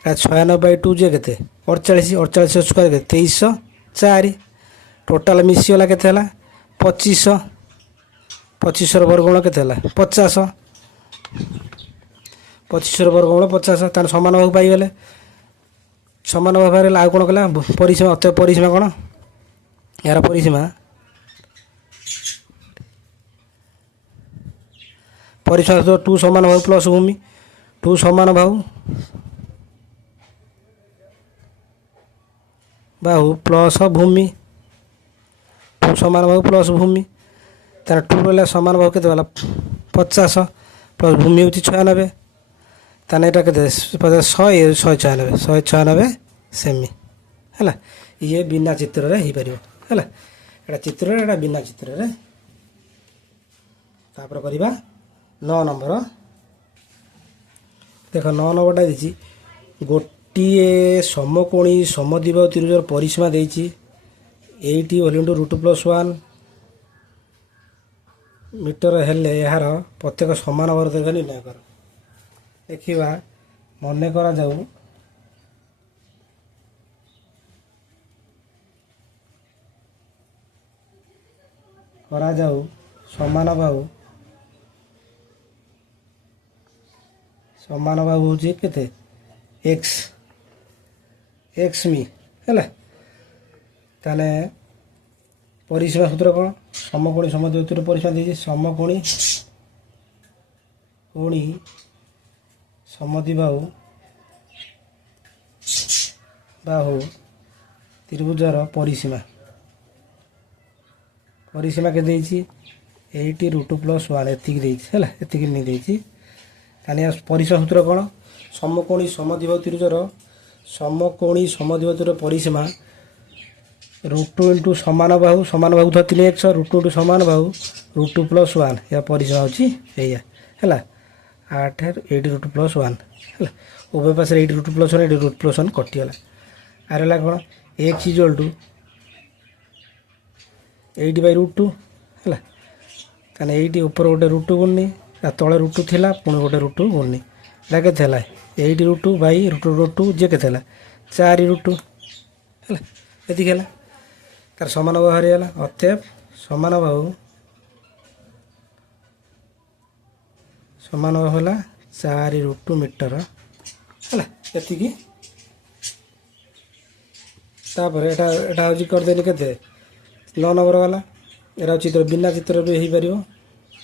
96/2 जे के 48 स्क्वायर के 2304 टोटाल मिसीगला के 25 वर्गमूल के 50 25 वर्गमूल 50 तार समान बाहु पाइगले समान बाहु पाइगले आउ कौन कला परिसीमा अत परिसीमा कौन यार परिसीमा परिसीमा सूत्र टू समान बाहु प्लस भूमि टू समान बाहु प्लस भूमि टू समान बाहु प्लस भूमि तार टू रहा समान बाहु के 50 प्लस भूमि हूँ 96 ताने यहाँ के 196 सेमी है ये बिना चित्र हो पार है चित्र एटा बिना चित्र तापर करवा 9 नंबर देख 9 नंबरटा देती गोटे समकोणी समद्विबाहु त्रिभुजर परिसीमा देती 80 होल इंटू √+1 मीटर हेले यार प्रत्येक समान वर्ग निर्णय कर देखा मन करा जाऊ समान बाहु हूँ के एक्स एक्स मी है ताने परिसीमा सूत्र कौन समकोणी समद्विबाहु परिसीमा देती समकोणी समद्विबाहु त्रिभुजर परिसीमा के देती 80 √+1 एतिक नहीं देती परिसीमा सूत्र कौन समकोणी समद्विबाहु त्रिभुजर परिसीमा √2 इंटू समान बाहु था 3x √2 इंटू समान बाहु √2+1 या परिसीमा होची एया है 8 80 √+1 है उभय पास 80 √+1 80 √+1 कटिगला आर है कौन x इक्वल टू 80/√2 है ताने 80 ऊपर गोटे √2 गुणनी तले √2 थिला पुणी गोटे √2 गुणनी एटा के 80√2/√2 जे के 4√2 है एतिक है तार समान बाहु हरिगला अतएव समान बाहु है 4√2 मीटर है एतिकी तापर एटा हूँ करदेनी के 9 नंबर वाला एरा चित्र बिना चित्र भी हो पार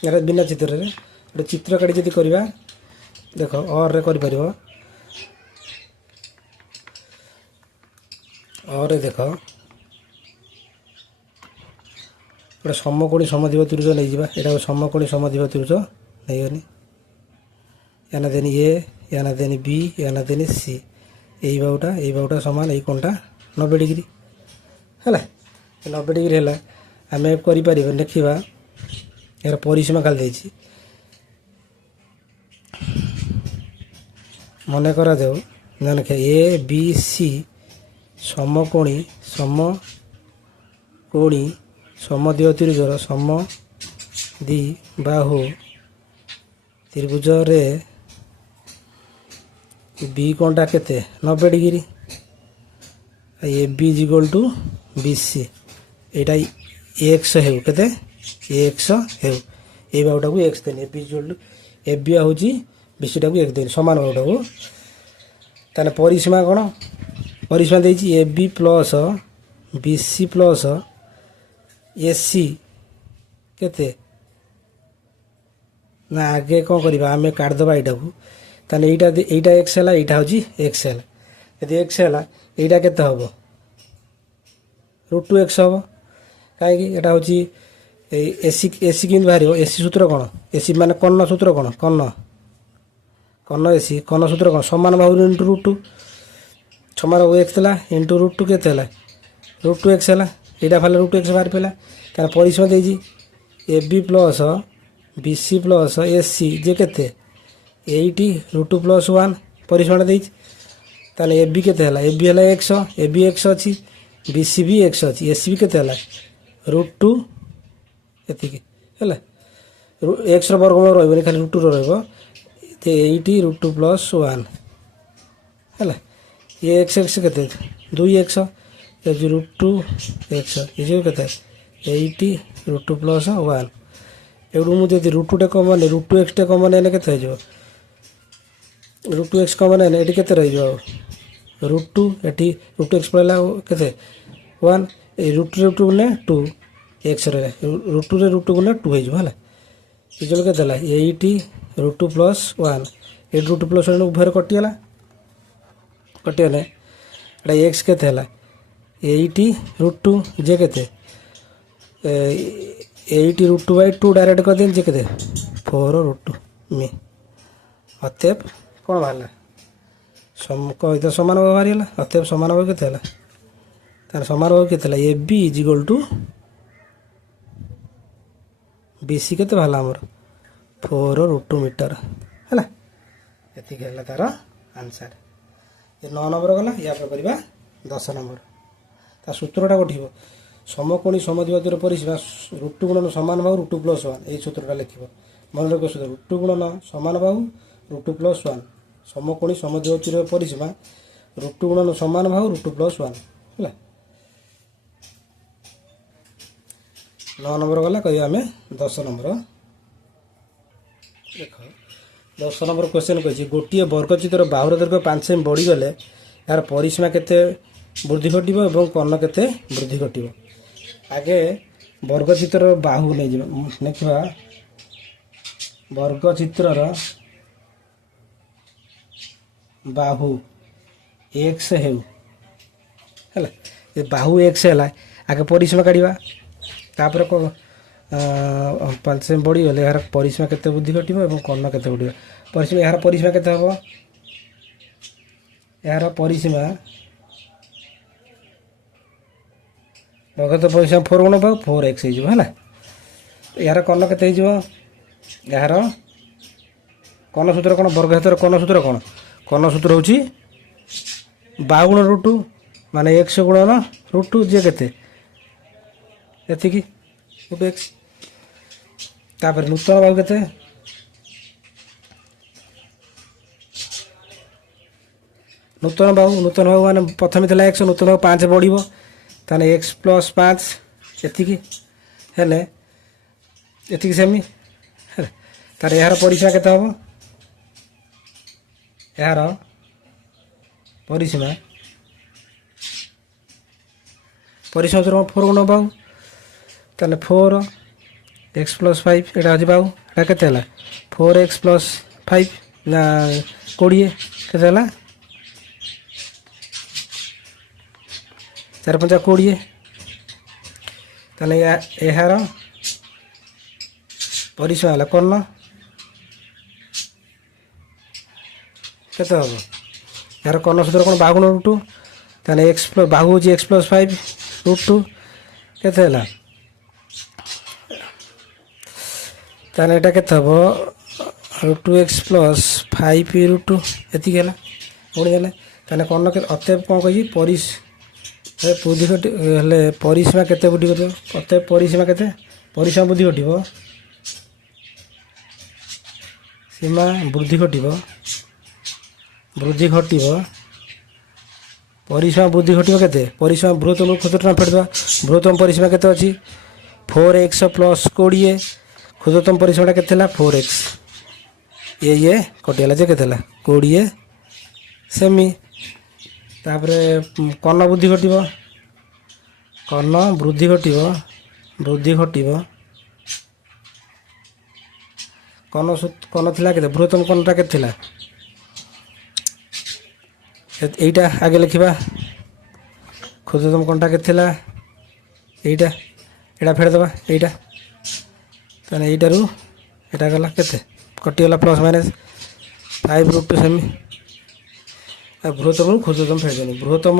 एरा बिना चित्र गोटे चित्र काटी जदि करवा देख और कर देख गोटे समकोणी समद्विबाहु त्रिभुज नहीं जावा यहाँ समकोणी समद्विबाहु त्रिभुज नहीं गनी याना देनी ए याना देनी बी याना देनी सी यही बाहुटा सामान यही कोणटा 90 डिग्री है 90 डिग्री है आम कर देखा यार परिसीमा खाली देती मन करा जाऊ देख ए बी सी समकोणी समद्विबाहु त्रिभुजर समद्विबाहु त्रिभुज रे बी कोणटा केते 90 degree A B equal to B C यहाँ एक्स हो केते एक्स हो ये बाहुटा को एक्स देनी B equal to A B हूँ बी सी टा को एक्स देनी समान बाहुटा को ताने परिसीमा कौन परिसीमा देती A B plus B C plus A C केते ना आगे कौन करवा आम काटिदेवा यहाँ को ताने यहाँ एक्स है यहाँ हूँ एक्स है यदि एक्स है यहाँ के हम √2x हम कहीं यहाँ हूँ एसी एसी कि बाहर एसी सूत्र कौन एसी माने कर्ण सूत्र कौन कर्ण एसी कर्ण सूत्र कौन समान बाहु इंटू √2 समान बाहु एक्स था इंटू √2 के √2x है यहाँ फल √2x बाहर पड़ा क्या परिसीमा देती A B plus B C plus A C जे के 80 √2+1 परिसीमा देती ताने ए बी के ए बी है एक्स ए बी एक्स अच्छी बी सी भी एक्स अच्छी ए सी भी के √2 एतिक है एक्स वर्गमूल रही खाली √2 80 √2+1 है ये एक्स एक्स के 2x √2x ये के 80 √2+1 एवं मुझे √2 टे कमन √2x टे कमन एने के √2x कमन एने ये के √2 एटी √2x पड़ा के 1 √2 गुणे 2 एक्स √2 रे √2 गुणे 2 है इजल के 8 √2 + 1 8 √2 + 1 उभय कटिगला कटिगले एटा एक्स के 8 √2 जे के 8 √2/2 डायरेक्ट कर दें जे के 4 √2 मी अतएव कौन बाहर कही सामान भाव बाहरी अतएव सामान भाव के तार सामान भाव के AB = BC के बाहर आमर 4 √2 मीटर है ये तार आंसर। ये 9 नंबर गला या करवा 10 नंबर ता सूत्रटा उठिब समकोणी समद्विबाहुर परिसीमा √2 गुणन समान बाहु √2 + 1 ये सूत्रटा लिख मन रख सूत्र √2 गुणन समान बाहु √2 + 1 समकोणी समद्विबाहुर परिसीमा √2 गुणन समान बाहु √2 + 1 है 9 नंबर गला कह आम 10 नंबर देख 10 नंबर क्वेश्चन कही गोटे वर्गचित्र बाहुर दीर्घ 5 सेमी बढ़ीगले यार परिसीमा केते वृद्धि घटब और कर्ण केते वृद्धि घटब आगे वर्गचित्र बाहु नहीं देखा वर्गचित्र बाहु एक्स है बाहु एक्स है आगे परिसीमा काढ़ा तापर 5 सेमी बढ़ीगले यार परिसीमा केते वृद्धि घटब और कर्ण केते बढ़ परिसीमा यार परिसीमा केते हम यार परिसीमा वर्गत परिसीमा 4 गुण पाऊ 4x है यार कर्ण केते यार कर्ण सूत्र कौन वर्ग हेतर कर्ण सूत्र कौन कर्ण सूत्र होची बाहु गुण √2 माने x गुणन √2 जे केते एतिकी x तापर नूतन बाहु केते नूतन बाहु माने प्रथम थिला x नूतन बाहु 5 बढ़िबो ताने x + 5 एतिकी हेले एतिकी सेमी तार यार परिसीमा केते हबो यार परिसीमा 4 गुण बाहु ताने 4x + 5 एटा अछि बाहु एटा केते हला 4x + 5 ना 20 केते हला 4 × 5 = 20 ताने यार परिसीमा हला कर्ण केते हबो यार कर्ण सूत्र कोन बाहु गुण √2 ताने x बाहु होची x + 5 √2 केते हला ताने एटा केते हबो √2x + 5 √2 एति गेला उणी गेला ताने कर्ण के अतएव कोन कहि वृद्धि घटी हेले परिसीमा केते वृद्धि घटिबो अतएव परिसीमा केते परिसीमा वृद्धि घटिबो सीमा वृद्धि घटिबो परिसीमा वृद्धि घटिबो केते परिसीमा बृहत्तम क्षुद्रतम फेडवा बृहत्तम परिसीमा केते अछि 4x + 20 क्षुद्रतम परिसीमा केते हला 4x ये कटिगला जे केते हला 20 सेमी तापरे कर्ण वृद्धि घटिबो कर्ण वृद्धि घटिबो कर्ण थिला केते बृहत्तम कर्णटा केते थिला एटा आगे लिखिबा क्षुद्रतम कर्णटा केते थिला एटा एटा फेड दबा एटा ताने एटा रु एटा गला केते कटिगला +- 5 √2 सेमी बृहत्तम क्षुद्रतम फेड देनी बृहत्तम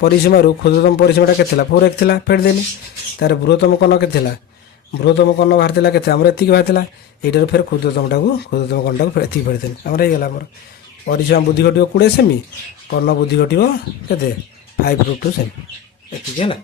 परिसीमा रु क्षुद्रतम परिसीमाटा केते थिला 4x थिला फेड देनी तार बृहत्तम कर्ण केते थिला बृहत्तम कर्ण बाहर थिला केते हमर एतिकी बाहर थिला एटार फेर क्षुद्रतम कर्णटाକୁ एतिकी फेड देनी हमर हे गेला हमर परिसीमा वृद्धि घटिबो 20 सेमी कर्ण वृद्धि घटिबो केते 5 √2 सेमी एतिकी ହେଲା।